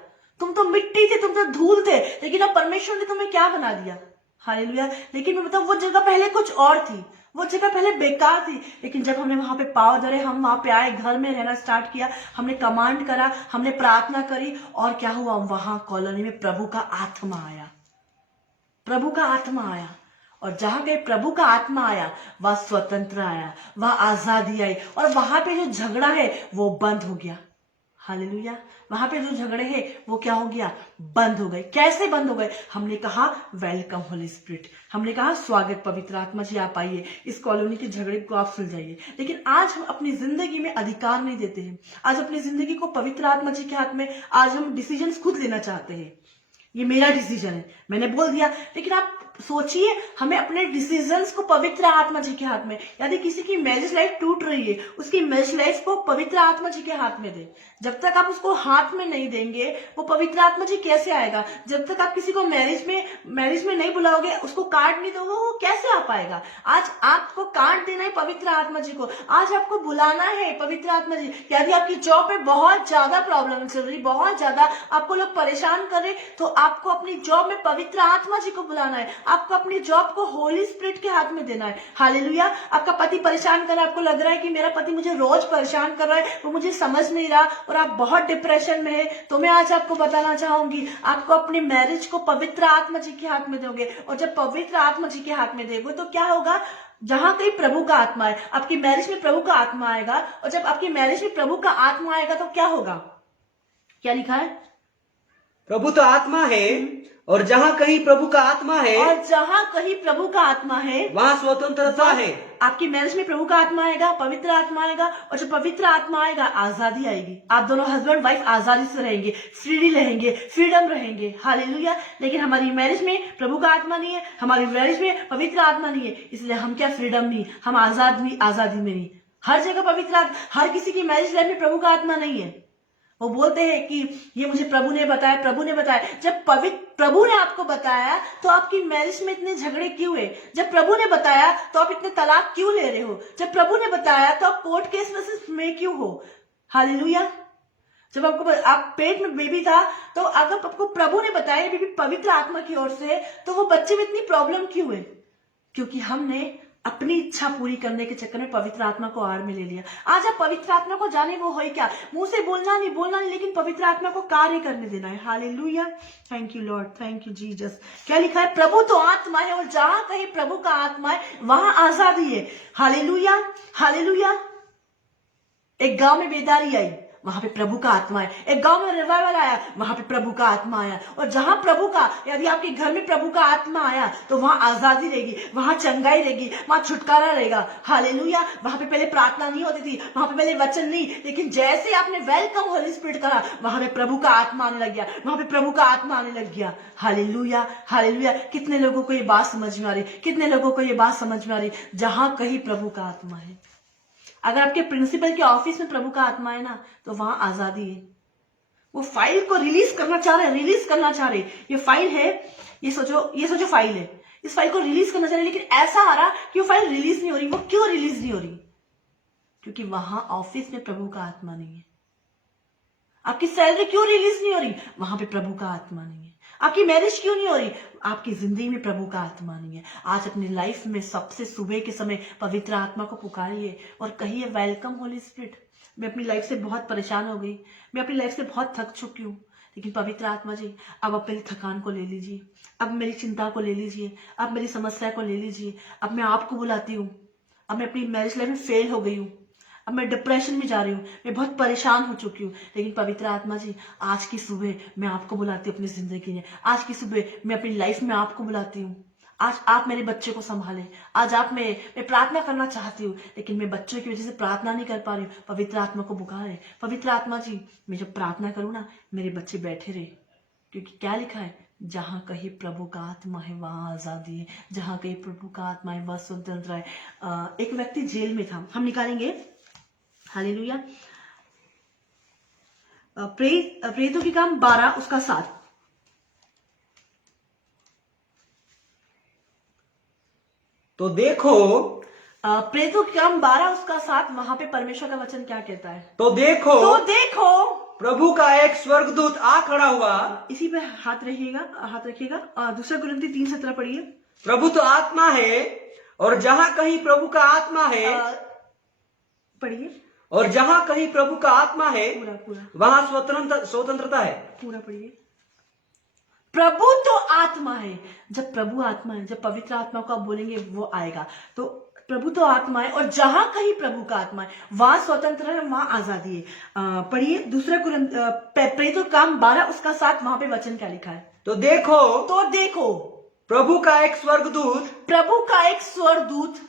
तुम तो मिट्टी थे, तुम तो धूल थे, लेकिन अब परमेश्वर ने तुम्हें क्या बना दिया? हालेलुया। लेकिन मैं बताऊं, वो जगह पहले कुछ और थी, वो जगह पहले बेकार थी। लेकिन जब हमने वहां पे पांव धरे, हम वहां पे आए, घर में रहना स्टार्ट किया, हमने कमांड करा, हमने प्रार्थना करी, और क्या हुआ? वहां कॉलोनी में प्रभु का आत्मा आया। प्रभु का आत्मा आया, और जहां पे प्रभु का आत्मा आया वह स्वतंत्र आया, वह आजादी आई, और वहां पे जो झगड़ा है वो बंद हो गया। हालेलुया। वहां पे जो झगड़े हैं वो क्या हो गया? बंद हो गए। कैसे बंद हो गए? हमने कहा वेलकम होली स्पिरिट, हमने कहा स्वागत पवित्र आत्मा जी, आप आइए, इस कॉलोनी के झगड़े को आप सुलझाइए। लेकिन आज हम अपनी जिंदगी में अधिकार नहीं देते हैं। आज अपनी जिंदगी को पवित्र आत्मा जी के हाथ में, आज हम डिसीजन खुद लेना चाहते हैं। ये मेरा डिसीजन है, मैंने बोल दिया। लेकिन आप सोचिए, हमें अपने डिसीजंस को पवित्र आत्मा जी के हाथ में, यदि किसी की मैरिज लाइफ टूट रही है, उसकी मैरिज लाइफ को पवित्र आत्मा जी के हाथ में दे। जब तक आप उसको हाथ में नहीं देंगे, वो पवित्र आत्मा जी कैसे आएगा? जब तक आप किसी को मैरिज में नहीं बुलाओगे, उसको कार्ड नहीं दोगे, वो कैसे आ पाएगा? आज आपको कार्ड देना है पवित्र आत्मा जी को, आज आपको बुलाना है पवित्र आत्मा जी। यदि आपकी जॉब पे बहुत ज्यादा प्रॉब्लम चल रही, बहुत ज्यादा आपको लोग परेशान कर रहे, तो आपको अपनी जॉब में पवित्र आत्मा जी को बुलाना है। आपको अपनी जॉब को होली स्पिरिट के हाथ में देना है। हालेलुया। आपका पति परेशान कर रहा है, आपको लग रहा है कि मेरा पति मुझे रोज परेशान कर रहा है, वो मुझे समझ नहीं रहा, और आप बहुत डिप्रेशन में है, तो मैं आज आपको बताना चाहूंगी, आपको अपनी मैरिज को पवित्र आत्मा जी के हाथ में दोगे, और जब पवित्र आत्मा जी के हाथ में दोगे तो क्या होगा? जहां कहीं प्रभु का आत्मा है, आपकी मैरिज में प्रभु का आत्मा आएगा, और जब आपकी मैरिज में प्रभु का आत्मा आएगा तो क्या होगा? क्या लिखा है? प्रभु तो आत्मा है, और जहां कहीं प्रभु का आत्मा है, और जहां कहीं प्रभु का आत्मा है वहां स्वतंत्रता है। आपकी मैरिज में प्रभु का आत्मा आएगा, पवित्र आत्मा आएगा, और जब पवित्र आत्मा आएगा आजादी आएगी। आप दोनों हस्बैंड वाइफ आजादी से रहेंगे, फ्री रहेंगे, फ्रीडम रहेंगे। हालेलुया। लेकिन हमारी मैरिज में प्रभु का आत्मा नहीं है, हमारी मैरिज में पवित्र आत्मा नहीं है, इसलिए हम क्या? फ्रीडम नहीं, हम आजादी में नहीं। हर जगह पवित्र आत्मा, हर किसी की मैरिज लाइफ में प्रभु का आत्मा नहीं है। वो बोलते हैं कि ये मुझे प्रभु ने बताया, प्रभु ने बताया। जब प्रभु ने आपको बताया तो आपकी मैरिज में इतने झगड़े क्यों है? जब प्रभु ने बताया तो आप इतने तलाक क्यों ले रहे हो? जब प्रभु ने बताया तो आप कोर्ट केस में क्यों हो? हालेलुया। जब आप पेट में बेबी था, तो अगर आपको प्रभु ने बताया बेबी पवित्र आत्मा की ओर से, तो वो बच्चे में इतनी प्रॉब्लम क्यों है? क्योंकि हमने अपनी इच्छा पूरी करने के चक्कर में पवित्र आत्मा को आड़ में ले लिया। आज आप पवित्र आत्मा को जाने, वो है क्या? मुंह से बोलना नहीं, लेकिन पवित्र आत्मा को कार्य करने देना है। Hallelujah. Thank you Lord, thank you Jesus. क्या लिखा है? प्रभु तो आत्मा है, और जहां कहीं प्रभु का आत्मा है वहां आजादी है। Hallelujah, hallelujah. एक गांव में बेदारी आई, वहां पे प्रभु का आत्मा है। एक गांव में रिवाइवल आया, वहां पे प्रभु का आत्मा आया। और जहां प्रभु का, यदि आपके घर में प्रभु का आत्मा आया तो वहां आजादी रहेगी, वहां चंगाई रहेगी, वहां छुटकारा रहेगा। हालेलुया। वहां पे पहले प्रार्थना नहीं होती थी, वहां पे पहले वचन नहीं, लेकिन जैसे आपने वेलकम होली स्पिरिट करा, वहां पे प्रभु का आत्मा आने लग गया, वहां पे प्रभु का आत्मा आने लग गया। Hallelujah, hallelujah. कितने लोगों को ये बात समझ में आ रही? कितने लोगों को ये बात समझ में आ रही? जहां कहीं प्रभु का आत्मा है, अगर आपके प्रिंसिपल के ऑफिस में प्रभु का आत्मा है ना, तो वहां आजादी है। वो फाइल को रिलीज करना चाह रहे, ये फाइल है, ये सोचो फाइल है, इस फाइल को रिलीज करना चाह रहे, लेकिन ऐसा आ रहा कि वो फाइल रिलीज नहीं हो रही। वो क्यों रिलीज नहीं हो रही? क्योंकि वहां ऑफिस में प्रभु का आत्मा नहीं है। आपकी सैलरी क्यों रिलीज नहीं हो रही? वहां पे प्रभु का आत्मा नहीं है। आपकी मैरिज क्यों नहीं हो रही? आपकी जिंदगी में प्रभु का आत्मा नहीं है। आज अपनी लाइफ में सबसे सुबह के समय पवित्र आत्मा को पुकारिए और कहिए वेलकम होली स्पिरिट। मैं अपनी लाइफ से बहुत परेशान हो गई, मैं अपनी लाइफ से बहुत थक चुकी हूँ, लेकिन पवित्र आत्मा जी अब अपनी थकान को ले लीजिए, अब मेरी चिंता को ले लीजिए, अब मेरी समस्या को ले लीजिए। अब मैं आपको बुलाती हूँ। अब मैं अपनी मैरिज लाइफ में फेल हो गई हूँ, अब मैं डिप्रेशन में जा रही हूँ, मैं बहुत परेशान हो चुकी हूँ, लेकिन पवित्र आत्मा जी आज की सुबह मैं आपको बुलाती हूँ अपनी जिंदगी में। आज की सुबह मैं अपनी लाइफ में आपको बुलाती हूँ। आज आप मेरे बच्चे को संभालें। आज आप मैं प्रार्थना करना चाहती हूँ, लेकिन मैं बच्चों की वजह से प्रार्थना नहीं कर पा रही हूँ। पवित्र आत्मा को पुकारे, पवित्र आत्मा जी मैं जब प्रार्थना करूँ ना, मेरे बच्चे बैठे रहे, क्योंकि क्या लिखा है? जहाँ कहीं प्रभु का आत्मा है वहाँ आजादी है, जहाँ कहीं प्रभु का आत्मा है वह स्वतंत्र है। एक व्यक्ति जेल में था, हम निकालेंगे, हालेलुया। प्रेरितों के काम 12 उसका 7। तो देखो प्रेरितों के काम 12 उसका 7, वहां पे परमेश्वर का वचन क्या कहता है? तो देखो तो देखो प्रभु का एक स्वर्गदूत आ खड़ा हुआ। इसी पे हाथ रखिएगा। 2 कुरिन्थी 3:17 पढ़िए। प्रभु तो आत्मा है और जहां कहीं प्रभु का आत्मा है, पढ़िए, और जहां कहीं प्रभु का आत्मा है पूरा वहां स्वतंत्रता है। पूरा पढ़िए। प्रभु तो आत्मा है। जब प्रभु आत्मा है, जब पवित्र आत्मा को आप बोलेंगे वो आएगा। तो प्रभु तो आत्मा है और जहां कहीं प्रभु का आत्मा है वहां स्वतंत्र है, वहां आजादी है। पढ़िए 2 कुरिन्थी प्रेरितों काम 12 उसका 7, वहां पे वचन क्या लिखा है? तो देखो प्रभु का एक स्वर्गदूत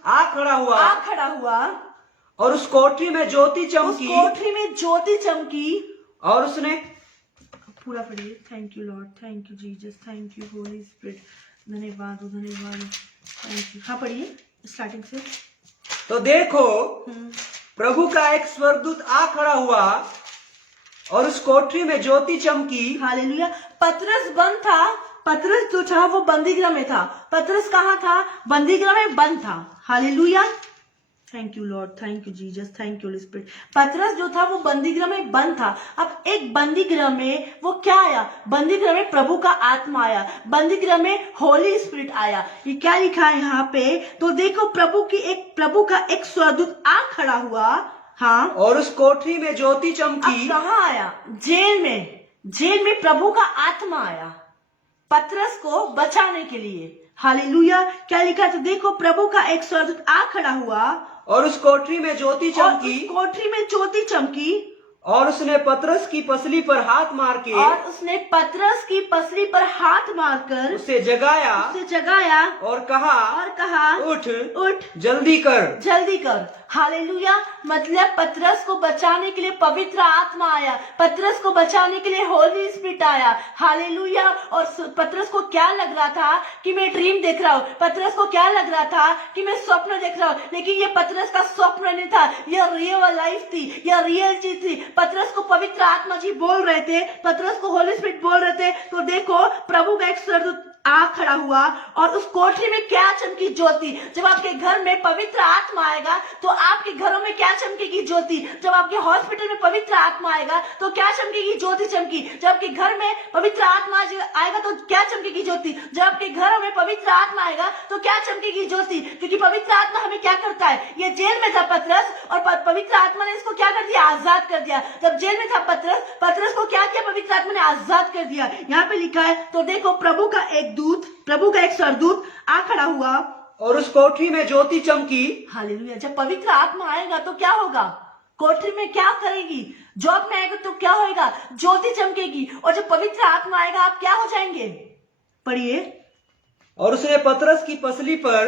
आ खड़ा हुआ और उस कोठरी में ज्योति चमकी और उसने, पूरा पढ़िए। Thank you Lord, thank you Jesus, thank you Holy Spirit, धन्यवाद, थैंक यू। हाँ पढ़िए स्टार्टिंग से। तो देखो प्रभु का एक स्वर्गदूत आ खड़ा हुआ और उस कोठरी में ज्योति चमकी। हालेलुया। पतरस बंद था, पतरस जो था वो बंदीगृह में था। पतरस कहाँ था? बंदीगृह में बंद था। Hallelujah, thank you Lord, thank you Jesus, thank you Holy spirit. पतरस जो था वो बंदीगृह में बंद था। अब एक बंदीगृह में वो क्या आया? बंदीगृह में प्रभु का आत्मा आया, बंदीगृह में होली स्पिरिट आया। ये क्या लिखा है यहाँ पे? तो देखो प्रभु का एक स्वर्गदूत आ खड़ा हुआ, हाँ, और उस कोठरी में ज्योति चमकी। कहाँ आया? जेल में प्रभु का आत्मा आया पतरस को बचाने के लिए। हालेलुया। क्या लिखा? तो देखो प्रभु का एक स्वर्गदूत आ खड़ा हुआ और उस कोठरी में ज्योति चमकी और उसने पतरस की पसली पर हाथ मारकर उसे जगाया और कहा उठ जल्दी कर। हालेलुया। मतलब पतरस को बचाने के लिए पवित्र आत्मा आया, पतरस को बचाने के लिए होली स्पिरिट आया। हालेलुया। और पतरस को क्या लग रहा था कि मैं ड्रीम देख रहा हूँ, पतरस को क्या लग रहा था कि मैं स्वप्न देख रहा हूँ, लेकिन ये पतरस का स्वप्न नहीं था, यह रियल लाइफ थी, यह रियल चीज थी। पतरस को पवित्र आत्मा जी बोल रहे थे, पतरस को होली स्पिरिट बोल रहे थे। तो देखो प्रभु का एक स्वर्गदूत आ खड़ा हुआ और उस कोठरी में क्या चमकी? ज्योति। जब आपके घर में पवित्र आत्मा आएगा तो आपके घरों में क्या चमकेगी? ज्योति। जब आपके हॉस्पिटल में पवित्र आत्मा आएगा तो क्या चमकेगी? ज्योति चमकी। जब आपके घर में पवित्र आत्मा आएगा तो क्या चमकेगी? ज्योति। जब आपके घरों में पवित्र आत्मा आएगा तो क्या चमकेगी? ज्योति। क्योंकि पवित्र आत्मा हमें क्या करता है? ये जेल में था पतरस और पवित्र आत्मा ने इसको क्या कर दिया? आजाद कर दिया। जब जेल में था पतरस को क्या किया? पवित्र आत्मा ने आजाद कर दिया। यहाँ पे लिखा है, तो देखो प्रभु का एक स्वर्गदूत आ खड़ा हुआ और उस कोठरी में ज्योति चमकी। हालेलुया। जब पवित्र आत्मा आएगा तो क्या होगा? कोठरी में क्या करेगी? जॉब में आएगा तो क्या होगा? ज्योति चमकेगी। और जब पवित्र आत्मा आएगा आप क्या हो जाएंगे? पढ़िए। और उसने पतरस की पसली पर,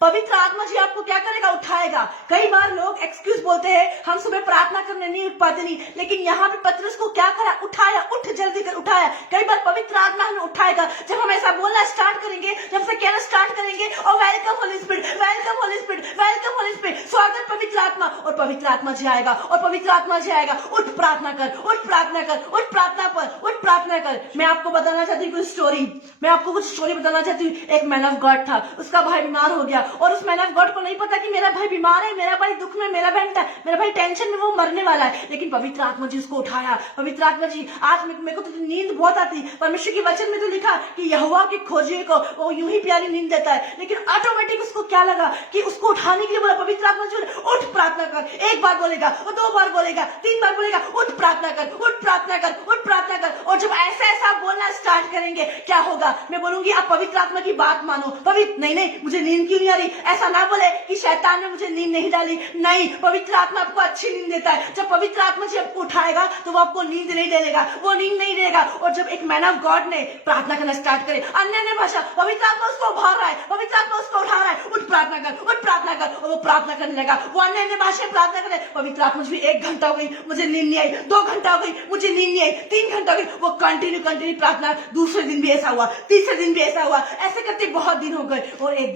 पवित्र आत्मा जी आपको क्या करेगा? उठाएगा। कई बार लोग एक्सक्यूज बोलते हैं, हम सुबह प्रार्थना करने नहीं उठ पाते नहीं, लेकिन यहाँ पे पतरस को क्या करा? उठाया, उठ जल्दी कर, उठाया। कई बार पवित्र आत्मा हमें उठाएगा जब हम ऐसा बोलना स्टार्ट करेंगे, जब से कहना स्टार्ट करेंगे, और welcome Holi spirit, welcome Holi spirit, welcome Holi spirit, स्वागत पवित्र आत्मा। और पवित्र आत्मा जी आएगा और पवित्र आत्मा जी आएगा, उठ प्रार्थना कर, उठ प्रार्थना कर, उठ प्रार्थना पर, उठ प्रार्थना कर। मैं आपको बताना चाहती हूँ कुछ स्टोरी, मैं आपको कुछ स्टोरी बताना चाहती हूँ। एक मैन ऑफ गॉड था, उसका भाई बीमार हो गया और उस मैन ऑफ गॉड को नहीं पता कि मेरा भाई बीमार है, मेरा भाई दुख में, मेरा भाई टेंशन में, वो मरने वाला है। लेकिन पवित्र आत्मा जी उसको उठाया। पवित्र आत्मा जी, आज मेरे को तो नींद बहुत आती, परमेश्वर के वचन में तो लिखा कि यहोवा के खोजे को वो यूं ही प्यारी नींद देता है। लेकिन ऑटोमेटिक उसको क्या लगा कि उसको उठाने के लिए बोला पवित्र आत्मा जी, उठ प्रार्थना कर। एक बार बोलेगा, वो 2 बार बोलेगा, 3 बार बोलेगा, उठ प्रार्थना कर, उठ प्रार्थना कर, उठ प्रार्थना कर। और जब ऐसा बोलना स्टार्ट करेंगे क्या होगा? मैं बोलूंगी आप पवित्र आत्मा की बात मानो। नहीं, मुझे नींद क्यों नहीं आ रही? ऐसा ना बोले कि शैतान ने मुझे नींद नहीं डाली। नहीं, पवित्र आत्मा आपको अच्छी नींद देता है। जब पवित्र आत्मा जी आपको उठाएगा तो वो आपको नींद नहीं देगा, वो नींद नहीं देगा। और जब एक मैन ऑफ गॉड ने प्रार्थना करना स्टार्ट करे, अन्य भाषा, पवित्र आत्मा उसको उभार रहा है, पवित्र आत्मा उसको उठा रहा है, उठ प्रार्थना कर, उठ प्रार्थना कर। और वो प्रार्थना करने लगा, वो अन्य भाषा प्रार्थना करे। पवित्र आत्मा जी 1 घंटा हो गई, मुझे नींद नहीं आई, 2 घंटा हो गई, मुझे नींद नहीं आई, 3 घंटा हो गई, वो कंटिन्यू प्रार्थना प्रार्थना, दूसरे दिन भी ऐसा हुआ, तीसरे दिन भी ऐसा हुआ, ऐसे करते बहुत दिन हो गए। और एक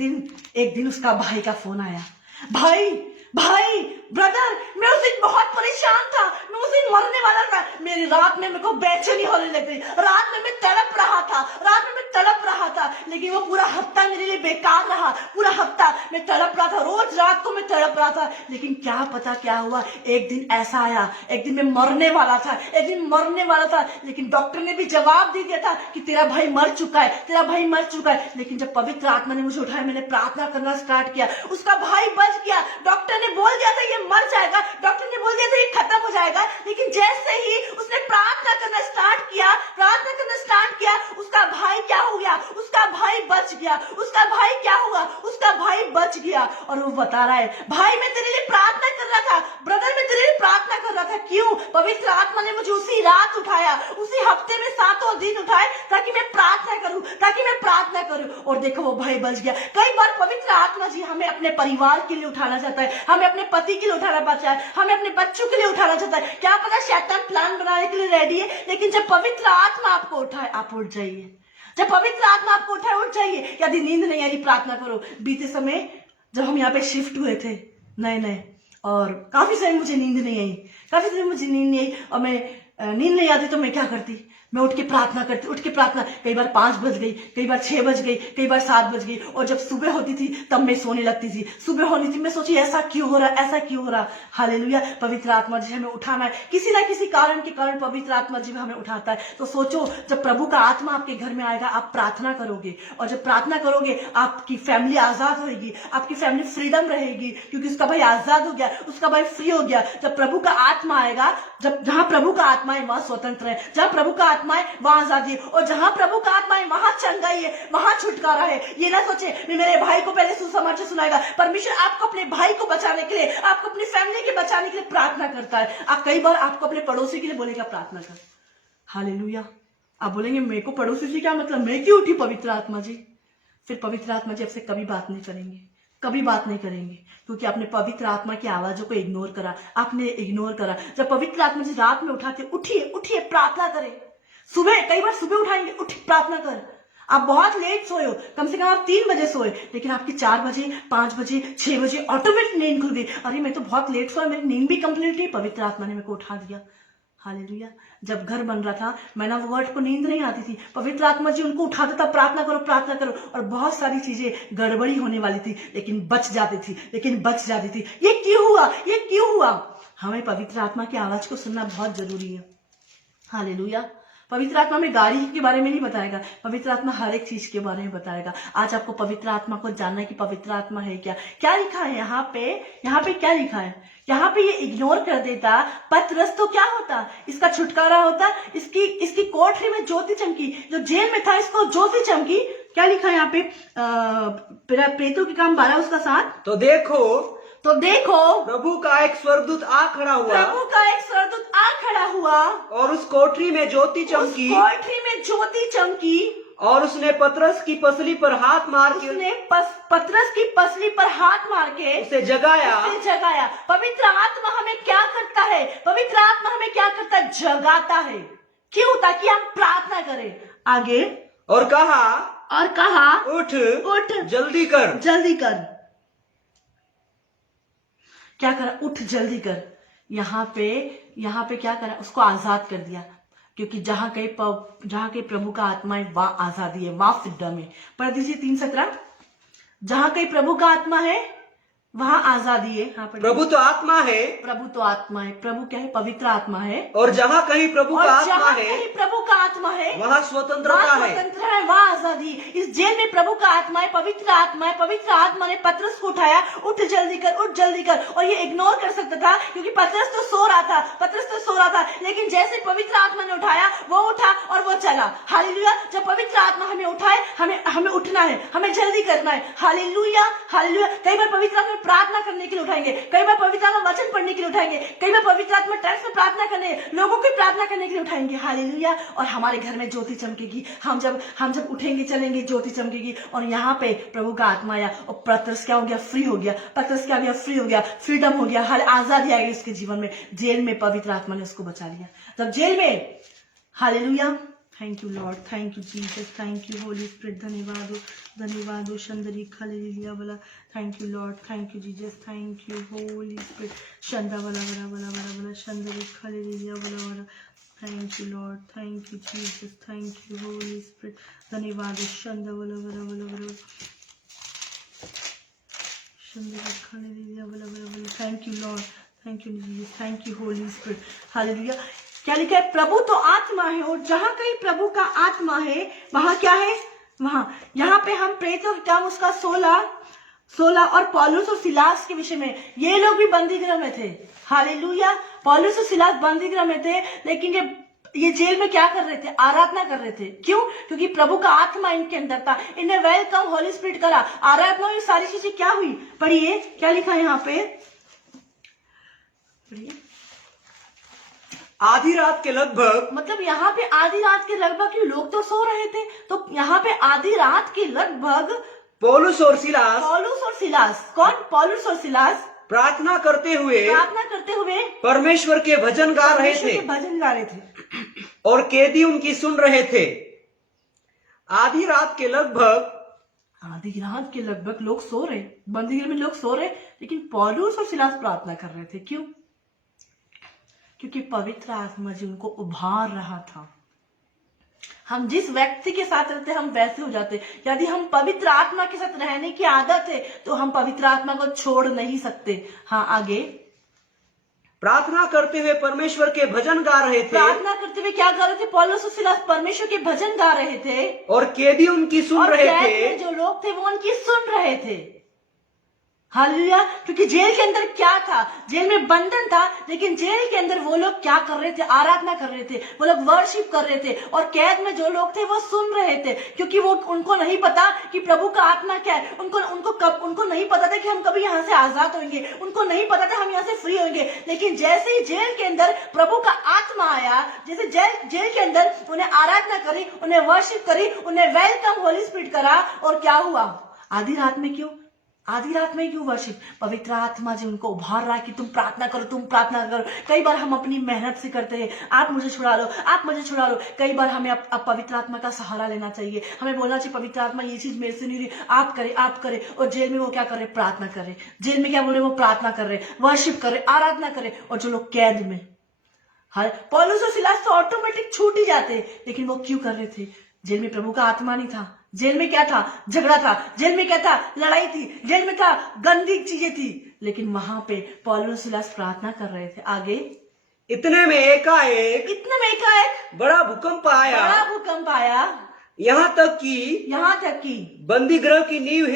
दिन उसका भाई का फोन आया, भाई भाई ब्रदर, मैं उस दिन बहुत परेशान था, मैं उस दिन मरने वाला था, मेरी रात में मेरे को बेचैनी होने लग गई, रात में मैं तड़प रहा था, लेकिन वो पूरा हफ्ता मेरे लिए बेकार रहा, पूरा हफ्ता मैं तड़प रहा था, रोज रात को मैं तड़प रहा था। लेकिन क्या पता क्या हुआ, एक दिन ऐसा आया, एक दिन मैं मरने वाला था, लेकिन डॉक्टर ने भी जवाब दे दिया था कि तेरा भाई मर चुका है। लेकिन जब पवित्र आत्मा ने मुझे उठाया, मैंने प्रार्थना करना स्टार्ट किया, उसका भाई बच गया। डॉक्टर ने बोल दिया था ये मर जाएगा, डॉक्टर ने बोल दिया था ये खत्म हो जाएगा, लेकिन जैसे ही उसने प्रार्थना करना स्टार्ट किया, उसका भाई क्या हो गया, उसका भाई बच गया। और वो बता रहा है, भाई मैं तेरे लिए प्रार्थना कर रहा था, ब्रदर मैं तेरे लिए प्रार्थना कर रहा था। क्यों? पवित्र आत्मा ने मुझे उसी रात उठाया, उसी हफ्ते में 7 दिन उठाए, ताकि मैं प्रार्थना करूं। और देखो वो भाई बच गया। कई बार पवित्र आत्मा जी हमें अपने परिवार के लिए उठाना चाहता है, हमें अपने पति के लिए उठाना चाहता है, हमें अपने बच्चों के लिए उठाना चाहता है। क्या पता शैतान प्लान बनाने के लिए रेडी है, लेकिन जब पवित्र आत्मा आपको उठाए, आप उठ जाइए। जब पवित्र आत्मा आपको उठाए, उठ जाइए। यदि नींद नहीं आ रही, प्रार्थना करो। बीते समय जब हम यहाँ पे शिफ्ट हुए थे नए, और काफी समय मुझे नींद नहीं आई, और मैं नींद नहीं आती तो मैं क्या करती, मैं उठ के प्रार्थना, कई बार 5 बज गई, कई बार 6 बज गई, कई बार 7 बज गई। और जब सुबह होती थी तब मैं सोने लगती थी। सुबह होनी थी, मैं सोची ऐसा क्यों हो रहा। हालेलुया। पवित्र आत्मा जी हमें उठाना है, किसी ना किसी कारण के कारण पवित्र आत्मा जी हमें उठाता है। तो सोचो, जब प्रभु का आत्मा आपके घर में आएगा, आप प्रार्थना करोगे, और जब प्रार्थना करोगे आपकी फैमिली आजाद होगी, आपकी फैमिली फ्रीडम रहेगी, क्योंकि उसका भाई आजाद हो गया, उसका भाई फ्री हो गया। जब प्रभु का आत्मा आएगा, जहां प्रभु का आत्मा है वहां स्वतंत्र है, जहां प्रभु का आत्मा है वहां आजादी है, और जहां प्रभु का आत्मा है वहां चंगाई है, वहां छुटकारा है। ये ना सोचे मैं मेरे भाई को पहले सुसमाचार सुनाएगा। परमेश्वर आपको अपने भाई को बचाने के लिए, आपको अपनी फैमिली के बचाने के लिए प्रार्थना करता है। आप कई बार आपको अपने पड़ोसी के लिए बोलेगा प्रार्थना कर। हालेलुया। आप बोलेंगे मेरे को पड़ोसी से क्या मतलब, मैं क्यों उठी पवित्र आत्मा जी? फिर पवित्र आत्मा जी आपसे कभी बात नहीं करेंगे, क्योंकि आपने पवित्र आत्मा की आवाजों को इग्नोर करा। जब पवित्र आत्मा जी रात में उठाते, उठिए प्रार्थना करें। कई बार सुबह उठाएंगे, उठ प्रार्थना कर। आप बहुत लेट सोए हो, कम से कम आप 3 बजे सोए, लेकिन आपकी 4 बजे, 5 बजे, 6 बजे ऑटोमेटिक नींद खुल गई। अरे मैं तो बहुत लेट सोया, मेरी नींद भी कंप्लीट हुई, पवित्र आत्मा ने मेरे को उठा दिया। हालेलुया। जब घर बन रहा था, मैंने वो वर्ड को नींद नहीं आती थी, पवित्र आत्मा जी उनको उठा देता, प्रार्थना करो, और बहुत सारी चीजें गड़बड़ी होने वाली थी, लेकिन बच जाती थी। ये क्यों हुआ? हमें पवित्र आत्मा की आवाज को सुनना बहुत जरूरी है। हालेलुया। पवित्र आत्मा में गाड़ी के बारे में नहीं बताएगा, पवित्र आत्मा हर एक चीज के बारे में बताएगा। आज आपको पवित्र आत्मा को जानना है कि पवित्र आत्मा है क्या लिखा है यहाँ पे क्या लिखा है? यहाँ पे ये इग्नोर कर देता पतरस, तो क्या होता? इसका छुटकारा होता, इसकी कोठरी में ज्योति चमकी, जो जेल में था इसको ज्योति चमकी। क्या लिखा है यहाँ पे? प्रेरितों के काम 12 उसका 7। तो देखो प्रभु का एक स्वर्गदूत आ खड़ा हुआ, और उस कोठरी में ज्योति चमकी, और उसने पतरस की पसली पर हाथ मार के उसे जगाया। पवित्र आत्मा हमें क्या करता है? जगाता है। क्यों? ताकि हम प्रार्थना करें। आगे और कहा उठ जल्दी कर। क्या करा? उठ जल्दी कर। यहाँ पे क्या करा? उसको आजाद कर दिया, क्योंकि जहां कहीं प्रभु का आत्मा है वहां आजादी है, वहां फ्रीडम है। पढ़ दीजिए 3:17। जहां कहीं प्रभु का आत्मा है वहां आजादी है। हाँ, प्रभु तो आत्मा है। प्रभु क्या है? पवित्र आत्मा है। और जहां कहीं प्रभु का आत्मा है वहां स्वतंत्रता है, वहां आजादी। इस जेल में प्रभु का आत्मा है, पवित्र आत्मा ने पतरस को उठाया, उठ जल्दी कर। और ये इग्नोर कर सकता था, क्योंकि पतरस तो सो रहा था, लेकिन जैसे पवित्र आत्मा ने उठाया, वो उठा और वो चला। हालेलुया। जब पवित्र आत्मा हमें उठाए, हमें उठना है, हमें जल्दी करना है। हालेलुया। कई बार पवित्र आत्मा प्रार्थना करने के लिए उठाएंगे, कई बार पवित्र आत्मा वचन पढ़ने के लिए उठाएंगे, कई बार पवित्र आत्मा टर्स में प्रार्थना करने, लोगों की प्रार्थना करने के लिए उठाएंगे। हालेलुया। और हमारे घर में ज्योति चमकेगी। हम जब उठेंगे चलेंगे, ज्योति चमकेगी। और यहाँ पे प्रभु का आत्मा आया, और पतरस क्या हो गया? फ्री हो गया, फ्रीडम हो गया, हर आजादी आ गई उसके जीवन में। जेल में पवित्र आत्मा ने उसको बचा लिया। जब जेल में, hallelujah, thank you Lord, thank you Jesus, thank you Holy Spirit, धन्यवाद शंदरी खालेलुया वाला, thank you Lord, thank you Jesus, thank you Holy Spirit, शंदा वाला वाला वाला वाला वाला शंदरी खालेलुया वाला वाला, thank you Lord, thank you Jesus, thank you Holy Spirit, धन्यवाद शंदा वाला वाला वाला वाला शंदरी खालेलुया वाला वाला वाला, thank you Lord, thank you Jesus, thank you Holy spirit, hallelujah. क्या लिखा है? प्रभु तो आत्मा है और जहां कहीं प्रभु का आत्मा है वहां क्या है? वहां। यहाँ पे हम प्रेत ऑफ टंग उसका 16 और पौलुस और सिलास के विषय में, ये लोग भी बंदी गृह में थे। हालेलुया। पौलुस और सिलास बंदी गृह में थे, लेकिन ये जेल में क्या कर रहे थे? आराधना कर रहे थे। क्यों? क्योंकि प्रभु का आत्मा इनके अंदर था। इन्हें वेलकम होली स्पिरिट करा, आराधना, ये सारी चीजें क्या हुई? पढ़िए क्या लिखा है यहाँ पे, पढ़िए। आधी रात के लगभग, मतलब यहाँ पे आधी रात के लगभग, लोग तो सो रहे थे, तो यहाँ पे आधी रात के लगभग पौलुस और सिलास कौन? पौलुस और सिलास प्रार्थना करते हुए परमेश्वर के भजन गा रहे थे और कैदी उनकी सुन रहे थे। आधी रात के लगभग लोग सो रहे, बंदीगृह में लोग सो रहे, लेकिन पौलुस और सिलास प्रार्थना कर रहे थे। क्यों? क्योंकि पवित्र आत्मा जी उनको उभार रहा था। हम जिस व्यक्ति के साथ रहते हम वैसे हो जाते। यदि हम पवित्र आत्मा के साथ रहने की आदत है तो हम पवित्र आत्मा को छोड़ नहीं सकते। हाँ, आगे। प्रार्थना करते हुए परमेश्वर के भजन गा रहे थे। प्रार्थना करते हुए क्या गा रहे थे? पौलुस और सिलास परमेश्वर के भजन गा रहे थे और कैदी उनकी सुन रहे थे। जो लोग थे वो उनकी सुन रहे थे। हालेलुया। क्योंकि जेल के अंदर क्या था? जेल में बंधन था, लेकिन जेल के अंदर वो लोग क्या कर रहे थे? आराधना कर रहे थे, वो लोग वर्शिप कर रहे थे, और कैद में जो लोग थे वो सुन रहे थे। क्योंकि वो उनको नहीं पता कि प्रभु का आत्मा क्या है। उनको नहीं पता था कि हम कभी यहाँ से आजाद होंगे, उनको नहीं पता था हम यहाँ से फ्री होंगे। लेकिन जैसे ही जेल के अंदर प्रभु का आत्मा आया, जैसे जेल के अंदर उन्हें आराधना करी, उन्हें वर्शिप करी, उन्हें वेलकम होली स्पिरिट करा, और क्या हुआ? आधी रात में क्यों वर्शिप? पवित्र आत्मा जी उनको उभार रहा है कि तुम प्रार्थना करो। कई बार हम अपनी मेहनत से करते हैं, आप मुझे छुड़ा लो। कई बार हमें अब पवित्र आत्मा का सहारा लेना चाहिए। हमें बोलना चाहिए, पवित्र आत्मा ये चीज मेरे से नहीं रही, आप करे। और जेल में वो क्या कर रहे? प्रार्थना कर रहे। जेल में क्या बोल रहे? वो प्रार्थना कर रहे, वर्शिप कर रहे, आराधना करे। और जो लोग कैद में, पौलुस और सिलास तो ऑटोमेटिक छूट ही जाते, लेकिन वो क्यों कर रहे थे? जेल में प्रभु का आत्मा नहीं था। जेल में क्या था? झगड़ा था। जेल में क्या था? लड़ाई थी। जेल में था गंदी चीजें थी। लेकिन वहां पे पौलुस सिलास प्रार्थना कर रहे थे। आगे। इतने में एकाएक बड़ा भूकंप आया। यहाँ तक कि बंदी गृह की नींव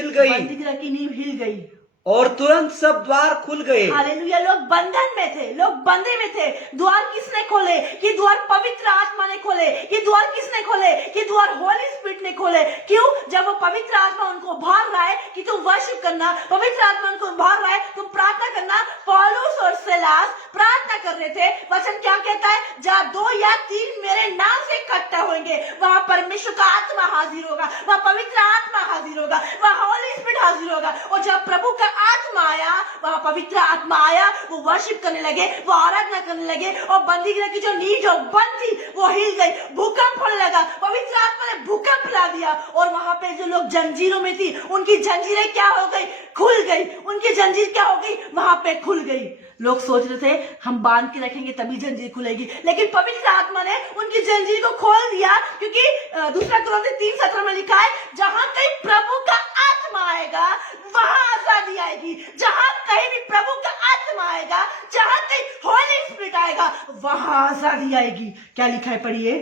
हिल गई और तुरंत सब द्वार खुल गए। हालेलुया। लोग बंधन में थे, लोग बंधे में थे। द्वार किसने खोले? ये द्वार पवित्र आत्मा ने खोले। ये द्वार किसने खोले? ये द्वार होली स्पिरिट ने खोले। क्यों? जब वो पवित्र आत्मा उनको भार रहा है कि तुम वर्शिप करना, पवित्र आत्मा उनको भार रहा है तुम प्रार्थना करना। पौलुस और सिलास प्रार्थना कर रहे थे। वचन क्या कहता है? जहाँ 2 या 3 मेरे नाम से इकट्ठा होंगे, वहां परमेश्वर का आत्मा हाजिर होगा, वहां पवित्र आत्मा हाजिर होगा, वहां होली स्पिरिट हाजिर होगा। और जब प्रभु का आत्मा आया, वहां पवित्र आत्मा आया, वो वर्शिप करने लगे, वो आराधना करने लगे, और बंदीगृह की जो नींव जो बंद थी वो हिल गई, भूकंप होने लगा। पवित्र आत्मा ने भूकंप ला दिया, और वहां पे जो लोग जंजीरों में थी उनकी जंजीरें क्या हो गई? खुल गई। उनकी जंजीर क्या हो गई? वहां पे खुल गई। लोग सोच रहे थे हम बांध के रखेंगे तभी जंजीर खुलेगी, लेकिन पवित्र आत्मा ने उनकी जंजीर को खोल दिया। क्योंकि 2 कुरिन्थियों 3:17 में लिखा है, जहां कहीं प्रभु का आत्मा आएगा वहां आजादी आएगी। जहां कहीं भी प्रभु का आत्मा आएगा, जहां कहीं होली स्पिरिट आएगा, वहां आजादी आएगी। क्या लिखा है? पढ़िए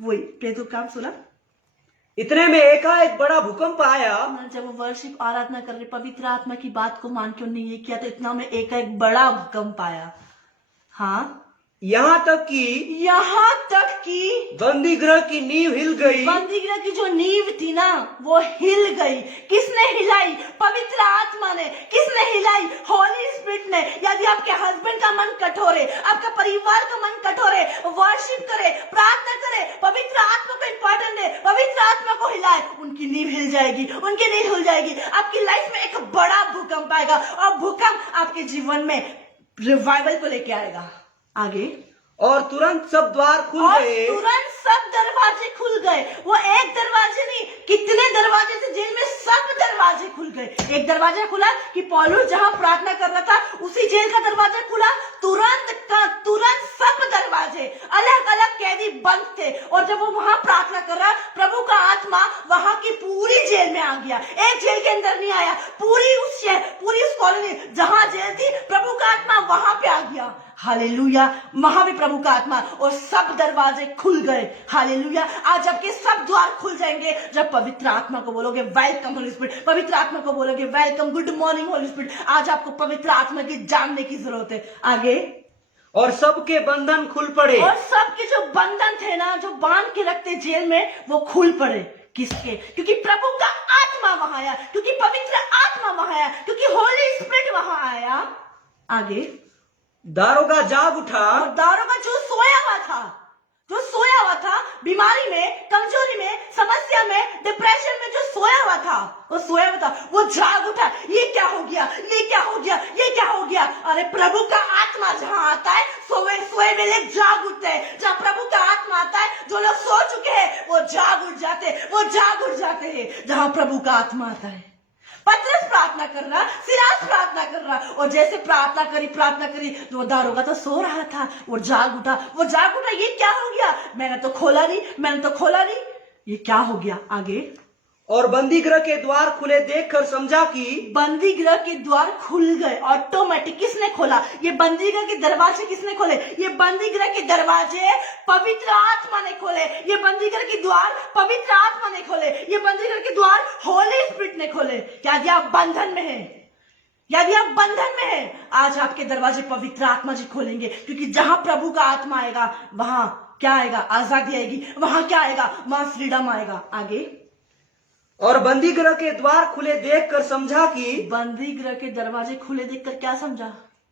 वही प्रेतों काम 16। इतने में एकाएक बड़ा भूकंप आया। जब वो वर्शिप आराधना कर रहे, पवित्र आत्मा की बात को मान के उन्होंने ये किया, तो इतना में एकाएक बड़ा भूकंप आया। हाँ, यहाँ तक कि बंदी गृह की नींव हिल गई। बंदी गृह की जो नींव थी ना वो हिल गई। किसने हिलाई? पवित्र आत्मा ने। किसने हिलाई? होली स्पिरिट ने। यदि आपके हस्बैंड का मन कठोर है, आपका परिवार का मन कठोर है, वर्शिप करे, प्रार्थना करे, पवित्र आत्मा को इंपॉर्टेंट है, पवित्र आत्मा को हिलाए, उनकी नींव हिल जाएगी, उनकी नींव हिल जाएगी। आपकी लाइफ में एक बड़ा भूकंप आएगा, और भूकंप आपके जीवन में रिवाइवल को लेके आएगा। आगे। और तुरंत सब द्वार खुल और गए। तुरंत सब दरवाजे खुल गए। वो एक दरवाजे नहीं, कितने दरवाजे थे जेल में, सब दरवाजे खुल गए। एक दरवाजा खुला कि पौलुस जहां प्रार्थना कर रहा था उसी जेल का दरवाजा खुला, तुरंत सब दरवाजे, अलग अलग कैदी बंद थे। और जब वो वहां प्रार्थना कर रहा, प्रभु का आत्मा वहां की पूरी जेल में आ गया। एक जेल के अंदर नहीं आया, पूरी उस कॉलोनी जहां जेल थी, प्रभु का आत्मा वहां पे आ गया। हालेलुया, वहां भी प्रभु का आत्मा, और सब दरवाजे खुल गए। हालेलुया, आज आपके सब द्वार खुल जाएंगे जब पवित्र आत्मा को बोलोगे वेलकम होली स्पिरिट, पवित्र आत्मा को बोलोगे welcome, good morning Holi spirit. आज आपको पवित्र आत्मा की जानने की जरूरत है। आगे, और सबके बंधन खुल पड़े। और सबके जो बंधन थे ना, जो बांध के रखते जेल में, वो खुल पड़े। किसके? क्योंकि प्रभु का आत्मा वहां आया, क्योंकि पवित्र आत्मा वहां आया, क्योंकि होली स्पिरिट वहां आया। आगे, दारोगा जाग उठा। और दारोगा जो सोया हुआ था बीमारी में, कमजोरी में, समस्या में, डिप्रेशन में, जो सोया हुआ था, वो जाग उठा। ये क्या हो गया, ये क्या हो गया, ये क्या हो गया? अरे प्रभु का आत्मा जहां आता है, सोए में लोग जाग उठते हैं। जहां प्रभु का आत्मा आता है, जो लोग सो चुके हैं वो जाग उठ जाते हैं जहां प्रभु का आत्मा आता है। पतरस प्रार्थना कर रहा, सिलास प्रार्थना कर रहा, और जैसे प्रार्थना करी, वो दारोगा तो सो रहा था, वो जाग उठा। ये क्या हो गया? मैंने तो खोला नहीं, ये क्या हो गया? आगे, और बंदी गृह के द्वार खुले देखकर समझा कि बंदी गृह के द्वार खुल गए ऑटोमेटिक। किसने खोला? ये बंदी गृह के दरवाजे किसने खोले? ये बंदी गृह के दरवाजे पवित्र आत्मा ने खोले। ये बंदी गृह के द्वार पवित्र आत्मा ने खोले। ये बंदी गृह के द्वार होली स्पिरिट ने खोले। यदि आप बंधन में हैं, आज आपके दरवाजे पवित्र आत्मा जी खोलेंगे, क्योंकि जहां प्रभु का आत्मा आएगा वहां क्या आएगा? आजादी आएगी। वहां क्या आएगा? वहां फ्रीडम आएगा। आगे, और बंदी गृह के द्वार खुले देखकर समझा कि बंदी गृह के दरवाजे खुले देखकर क्या समझा?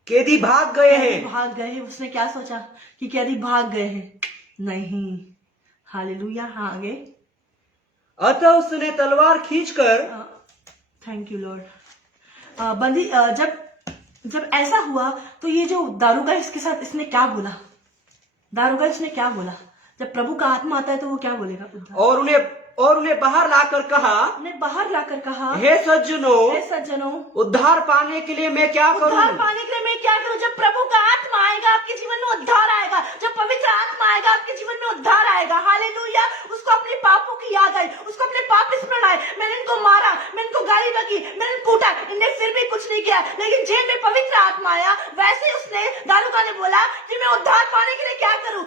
कैदी भाग गए हैं। उसने क्या सोचा कि कैदी भाग गए हैं? नहीं। हालेलुया। हाँ, आगे, अतः उसने तलवार खींचकर, थैंक यू लॉर्ड, बंदी जब ऐसा हुआ तो ये जो दारोगा इसके साथ इसने क्या बोला? जब प्रभु का आत्मा आता है तो वो क्या बोलेगा? और उन्हें बाहर लाकर कहा, हे सज्जनों, उद्धार पाने के लिए मैं क्या करूं? जब प्रभु का आत्मा आएगा आपके जीवन में उद्धार आएगा। जब पवित्र आत्मा आएगा आपके जीवन में उद्धार आएगा। हालेलुया। उसको अपने पापों की याद आई, उसको अपने पाप स्मरण आए। मैंने इनको मारा, मैंने इनको गाली लगी, मैंने इनको कूटा, इन्हें फिर भी कुछ नहीं किया, लेकिन जेल में पवित्र आत्मा आया। वैसे उसने दारोगा ने बोला कि मैं उद्धार पाने के लिए क्या करूं?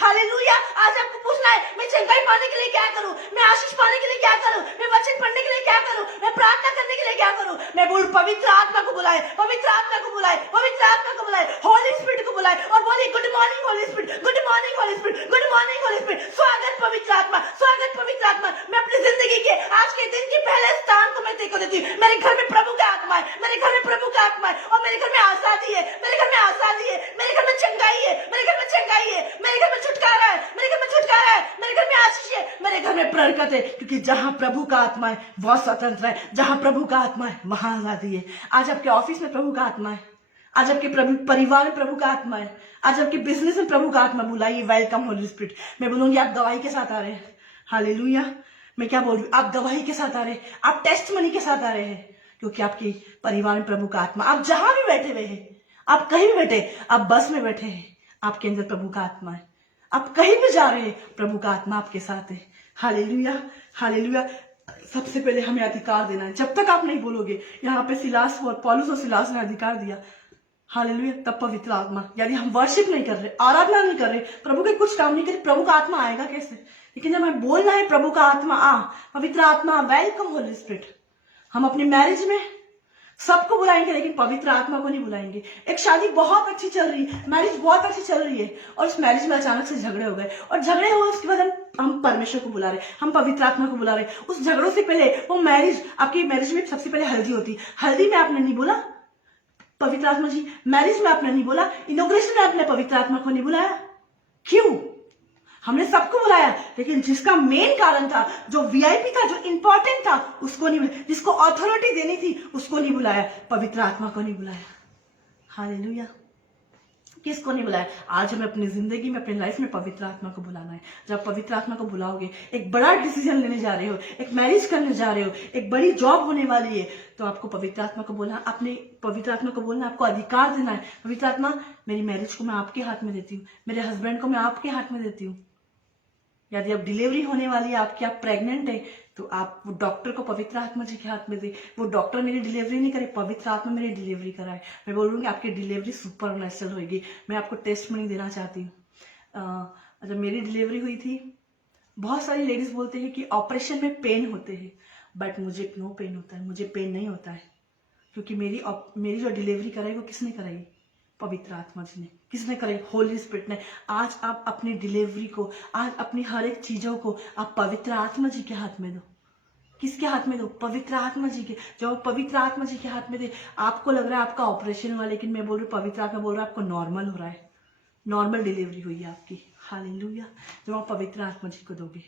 हालेलुया। आज आपको पूछना है, मैं चंगाई पाने के लिए क्या करूं? मैं आशीष पाने के लिए क्या करूं? मैं वचन पढ़ने के लिए क्या करूं? मैं प्रार्थना करने के लिए क्या करूं? मैं बोल पवित्र आत्मा को बुलाए, होली स्पिरिट को बुलाए और बोले good morning Holi spirit, good morning Holi spirit, good morning Holi spirit. स्वागत पवित्र आत्मा। मैं अपनी जिंदगी के आज के दिन के पहले स्थान को मैं देखो देती हूँ। मेरे घर में प्रभु का आत्मा है, और मेरे घर में आजादी है, मेरे घर में चंगाई है, मेरे घर में छुटकारा है, मेरे घर में आशीष है, मेरे घर में बरकत है। क्योंकि जहां प्रभु का आत्मा है वह स्वतंत्र है, जहां प्रभु का आत्मा है वहां आजादी है। आज आपके ऑफिस में प्रभु का आत्मा है, आज आपके परिवार में प्रभु का आत्मा है, आज आपके बिजनेस में प्रभु का आत्मा। बुलाइए वेलकम होली स्पिरिट। मैं बोलूंगी आप गवाही के साथ आ रहे हैं। हालेलुया। मैं क्या बोल रही हूँ? आप गवाही के साथ आ रहे हैं, आप टेस्टमनी के साथ आ रहे हैं, क्योंकि आपके परिवार में प्रभु का आत्मा। आप जहां भी बैठे हुए हैं, आप कहीं भी बैठे, आप बस में बैठे हैं, आपके अंदर प्रभु का आत्मा है। आप कहीं भी जा रहे हैं, प्रभु का आत्मा आपके साथ है। Hallelujah, hallelujah. सबसे पहले हमें अधिकार देना है। जब तक आप नहीं बोलोगे, यहाँ पे पौलुस और सिलास ने अधिकार दिया। हालेलुया। तब पवित्र आत्मा, यानी हम वर्शिप नहीं कर रहे, आराधना नहीं कर रहे, प्रभु के कुछ काम नहीं कर रहे, प्रभु का आत्मा आएगा कैसे? लेकिन जब हमें बोलना है प्रभु का आत्मा आ, पवित्र आत्मा वेलकम होली स्पिरिट। हम अपने मैरिज में सबको बुलाएंगे, लेकिन पवित्र आत्मा को नहीं बुलाएंगे। एक शादी बहुत अच्छी चल रही है, मैरिज बहुत अच्छी चल रही है, और उस मैरिज में अचानक से झगड़े हो गए, और झगड़े हुए उसके बाद हम परमेश्वर को बुला रहे, हम पवित्र आत्मा को बुला रहे। उस झगड़ों से पहले वो आपकी मैरिज में सबसे पहले हल्दी होती, हल्दी में आपने नहीं बोला पवित्र आत्मा जी, मैरिज में आपने नहीं बोला, इनॉग्रेशन में आपने पवित्र आत्मा को नहीं बुलाया। क्यों? हमने सबको बुलाया, लेकिन जिसका मेन कारण था, जो वीआईपी था, जो इंपॉर्टेंट था, उसको नहीं बुलाया। जिसको अथॉरिटी देनी थी उसको नहीं बुलाया, पवित्र आत्मा को नहीं बुलाया। हालेलुया। किसको नहीं बुलाया? आज हमें अपनी जिंदगी में, अपनी लाइफ में पवित्र आत्मा को बुलाना है। जब पवित्र आत्मा को बुलाओगे, एक बड़ा डिसीजन लेने जा रहे हो, एक मैरिज करने जा रहे हो, एक बड़ी जॉब होने वाली है, तो आपको पवित्र आत्मा को बोलना, अपने पवित्र आत्मा को बोलना, आपको अधिकार देना है। पवित्र आत्मा, मेरी मैरिज को मैं आपके हाथ में देती हूँ, मेरे हस्बैंड को मैं आपके हाथ में देती हूँ। यदि अब डिलीवरी होने वाली है आपकी, आप प्रेग्नेंट है, तो आप वो डॉक्टर को पवित्र आत्मा जी के हाथ में दे। वो डॉक्टर मेरी डिलीवरी नहीं करे, पवित्र आत्मा मेरी डिलीवरी कराए। मैं बोलूँगी आपकी डिलीवरी सुपर नेचुरल होगी। मैं आपको टेस्ट में नहीं देना चाहती हूँ। जब मेरी डिलीवरी हुई थी, बहुत सारी लेडीज बोलते हैं कि ऑपरेशन में पेन होते हैं, बट मुझे नो पेन होता है, मुझे पेन नहीं होता है, क्योंकि मेरी जो डिलीवरी कराई वो किसने कराई? पवित्र आत्मा जी ने। किसने कराई? होली स्पिरिट ने। आज आप अपनी डिलीवरी को, आज अपनी हर एक चीजों को आप पवित्र आत्मा जी के हाथ में दो। किसके हाथ में दो? पवित्र आत्मा जी के। जब पवित्र आत्मा जी के हाथ में दे, आपको लग रहा है आपका ऑपरेशन हुआ, लेकिन मैं बोल रही हूँ, पवित्र आत्मा बोल रहा है आपको नॉर्मल हो रहा है, नॉर्मल डिलीवरी हुई है आपकी। हालेलुया। जब आप पवित्र आत्मा जी को दोगे।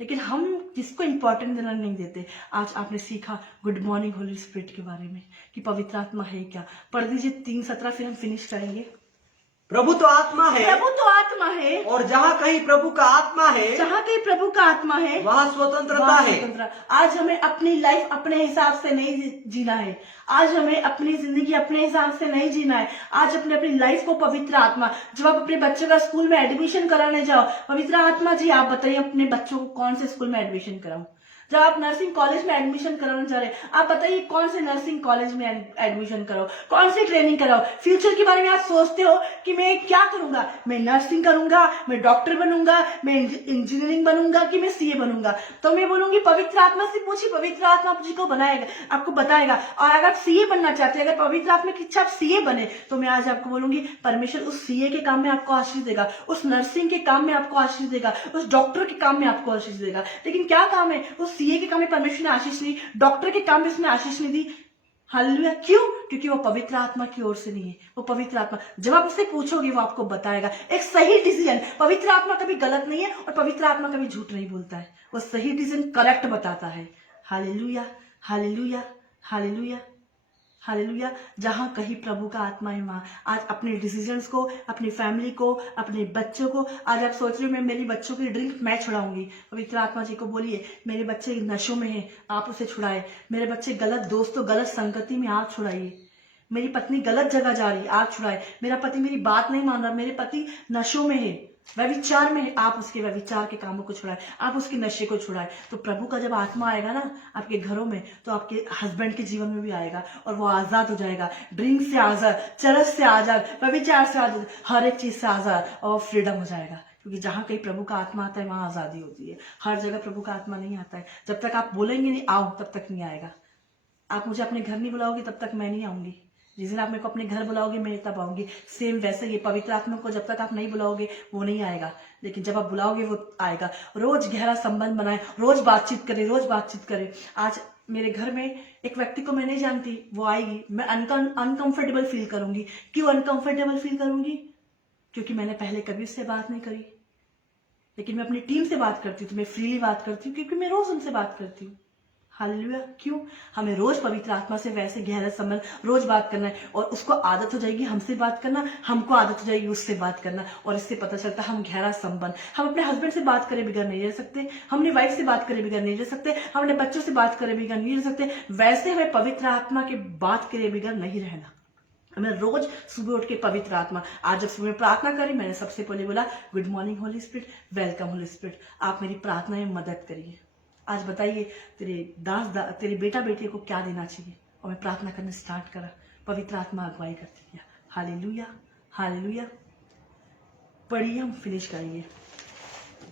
लेकिन हम जिसको इंपॉर्टेंट देना नहीं देते। आज आपने सीखा गुड मॉर्निंग होली स्पिरिट के बारे में कि पवित्र आत्मा है क्या। पढ़ दीजिए 3:17, फिर हम फिनिश करेंगे। प्रभु तो आत्मा है, प्रभु तो आत्मा है, और जहाँ कहीं प्रभु का आत्मा है, जहाँ कहीं प्रभु का आत्मा है, वहाँ स्वतंत्रता वहाँ है। स्वतंत्र। आज हमें अपनी लाइफ अपने हिसाब से नहीं जीना है। आज हमें अपनी जिंदगी अपने हिसाब से नहीं जीना है। आज अपनी लाइफ को पवित्र आत्मा, जब आप अपने बच्चों का स्कूल में एडमिशन कराने जाओ, पवित्र आत्मा जी आप बताइए अपने बच्चों को कौन से स्कूल में एडमिशन कराऊं। जब आप नर्सिंग कॉलेज में एडमिशन कराना चाह रहे हैं, आप बताइए कौन से नर्सिंग कॉलेज में एडमिशन कराओ, कौन सी ट्रेनिंग कराओ। फ्यूचर के बारे में आप सोचते हो कि मैं क्या करूंगा, मैं नर्सिंग करूंगा, मैं डॉक्टर बनूंगा, मैं इंजीनियरिंग बनूंगा, कि मैं सीए बनूंगा। तो मैं बोलूंगी पवित्र आत्मा से पूछिए, पवित्र आत्मा जी को बनाएगा, आपको बताएगा। और अगर आप सीए बनना चाहते हैं, अगर पवित्र आत्मा की इच्छा आप सीए बने, तो मैं आज आपको बोलूंगी परमेश्वर उस सीए के काम में आपको आशीष देगा, उस नर्सिंग के काम में आपको आशीष देगा, उस डॉक्टर के काम में आपको आशीष देगा। लेकिन क्या काम है? उस सीए के काम में परमेश्वर ने आशीष दी, डॉक्टर के काम में उसने आशीष नहीं दी। हालेलुया। क्यों? क्योंकि वो पवित्र आत्मा की ओर से नहीं है। वो पवित्र आत्मा, जब आप उससे पूछोगे वो आपको बताएगा एक सही डिसीजन। पवित्र आत्मा कभी गलत नहीं है और पवित्र आत्मा कभी झूठ नहीं बोलता है। वो सही डिसीजन करेक्ट बताता है। Hallelujah, hallelujah, hallelujah, hallelujah. जहां कहीं प्रभु का आत्मा है, वहां आज अपने डिसीजंस को, अपनी फैमिली को, अपने बच्चों को, आज आप सोच रहे हो मैं मेरी बच्चों की ड्रिंक मैं छुड़ाऊंगी। पवित्र आत्मा जी को बोलिए मेरे बच्चे नशों में हैं, आप उसे छुड़ाए। मेरे बच्चे गलत दोस्तों, गलत संगति में, आप छुड़ाइए। मेरी पत्नी गलत जगह जा रही है, आप छुड़ाए। मेरा पति मेरी बात नहीं मान रहा, मेरे पति नशों में है, व्यभिचार में है, आप उसके व्यभिचार के कामों को छुड़ाए, आप उसके नशे को छुड़ाए। तो प्रभु का जब आत्मा आएगा ना आपके घरों में, तो आपके हस्बैंड के जीवन में भी आएगा और वो आजाद हो जाएगा। ड्रिंक से आजाद, चरस से आजाद, व्यभिचार से आजाद, हर एक चीज से आजाद और फ्रीडम हो जाएगा। क्योंकि जहां कहीं प्रभु का आत्मा आता है वहां आजादी होती है। हर जगह प्रभु का आत्मा नहीं आता है। जब तक आप बोलेंगे नहीं आओ, तब तक नहीं आएगा। आप मुझे अपने घर नहीं बुलाओगे तब तक मैं नहीं आऊंगी। जिस दिन आप मेरे को अपने घर बुलाओगे मैं तब आऊंगी। सेम वैसे ये पवित्र आत्मा को जब तक आप नहीं बुलाओगे वो नहीं आएगा, लेकिन जब आप बुलाओगे वो आएगा। रोज गहरा संबंध बनाए, रोज बातचीत करें, रोज बातचीत करें। आज मेरे घर में एक व्यक्ति को मैं नहीं जानती, वो आएगी, मैं अनकंफर्टेबल फील करूंगी। क्यों अनकंफर्टेबल फील करूंगी? क्योंकि मैंने पहले कभी उससे बात नहीं करी। लेकिन मैं अपनी टीम से बात करती हूँ तो मैं फ्रीली बात करती हूँ, क्योंकि मैं रोज उनसे बात करती हूँ। हालेलुया। क्यों? हमें रोज पवित्र आत्मा से वैसे गहरा संबंध, रोज बात करना है। और उसको आदत हो जाएगी हमसे बात करना, हमको आदत हो जाएगी उससे बात करना। और इससे पता चलता है हम गहरा संबंध, हम अपने हस्बैंड से बात करे बिगड़ नहीं रह सकते, हम अपनी वाइफ से बात करे बिगड़ नहीं रह सकते, हम अपने बच्चों से बात करे बिगड़ नहीं रह सकते। वैसे हमें पवित्र आत्मा की बात करे बिगड़ नहीं रहना। हमें रोज सुबह उठ के पवित्र आत्मा, आज जब सुबह प्रार्थना करी मैंने सबसे पहले बोला good morning Holi spirit, welcome Holi spirit, आप मेरी प्रार्थना में मदद करिए। आज बताइए तेरे बेटा बेटी को क्या देना चाहिए। और मैं प्रार्थना करना स्टार्ट करा, पवित्र आत्मा अगुवाई करती है। Hallelujah, hallelujah. पढ़िए, हम फिनिश करेंगे।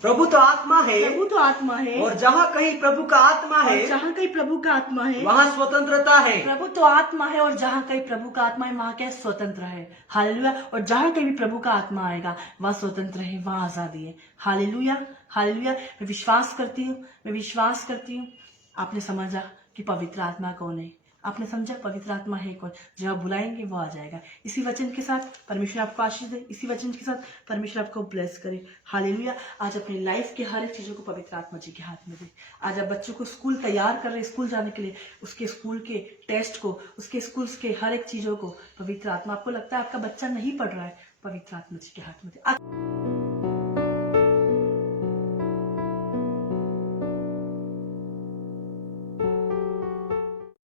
प्रभु तो आत्मा है, प्रभु तो आत्मा है, और जहाँ कहीं प्रभु का आत्मा है, जहाँ कहीं प्रभु का आत्मा है वहाँ स्वतंत्रता है। प्रभु तो आत्मा है और जहाँ कहीं प्रभु का आत्मा है वहाँ क्या स्वतंत्र है। हालेलुया। और जहाँ कहीं भी प्रभु का आत्मा आएगा वहाँ स्वतंत्र है, वहाँ आजादी है। Hallelujah, hallelujah. मैं विश्वास करती हूँ, मैं विश्वास करती हूँ आपने समझा कि पवित्र आत्मा कौन है। आपने समझा पवित्र आत्मा है कौन? जब आप बुलाएंगे वो आ जाएगा। इसी वचन के साथ परमेश्वर आपको आशीष दे, इसी वचन के साथ परमेश्वर आपको ब्लेस करे। हालेलुया। आज अपनी लाइफ के हर एक चीजों को पवित्र आत्मा जी के हाथ में दे। आज आप बच्चों को स्कूल तैयार कर रहे हैं स्कूल जाने के लिए, उसके स्कूल के टेस्ट को, उसके स्कूल के हर एक चीजों को पवित्र आत्मा, आपको लगता है आपका बच्चा नहीं पढ़ रहा है, पवित्र आत्मा जी के हाथ में दे।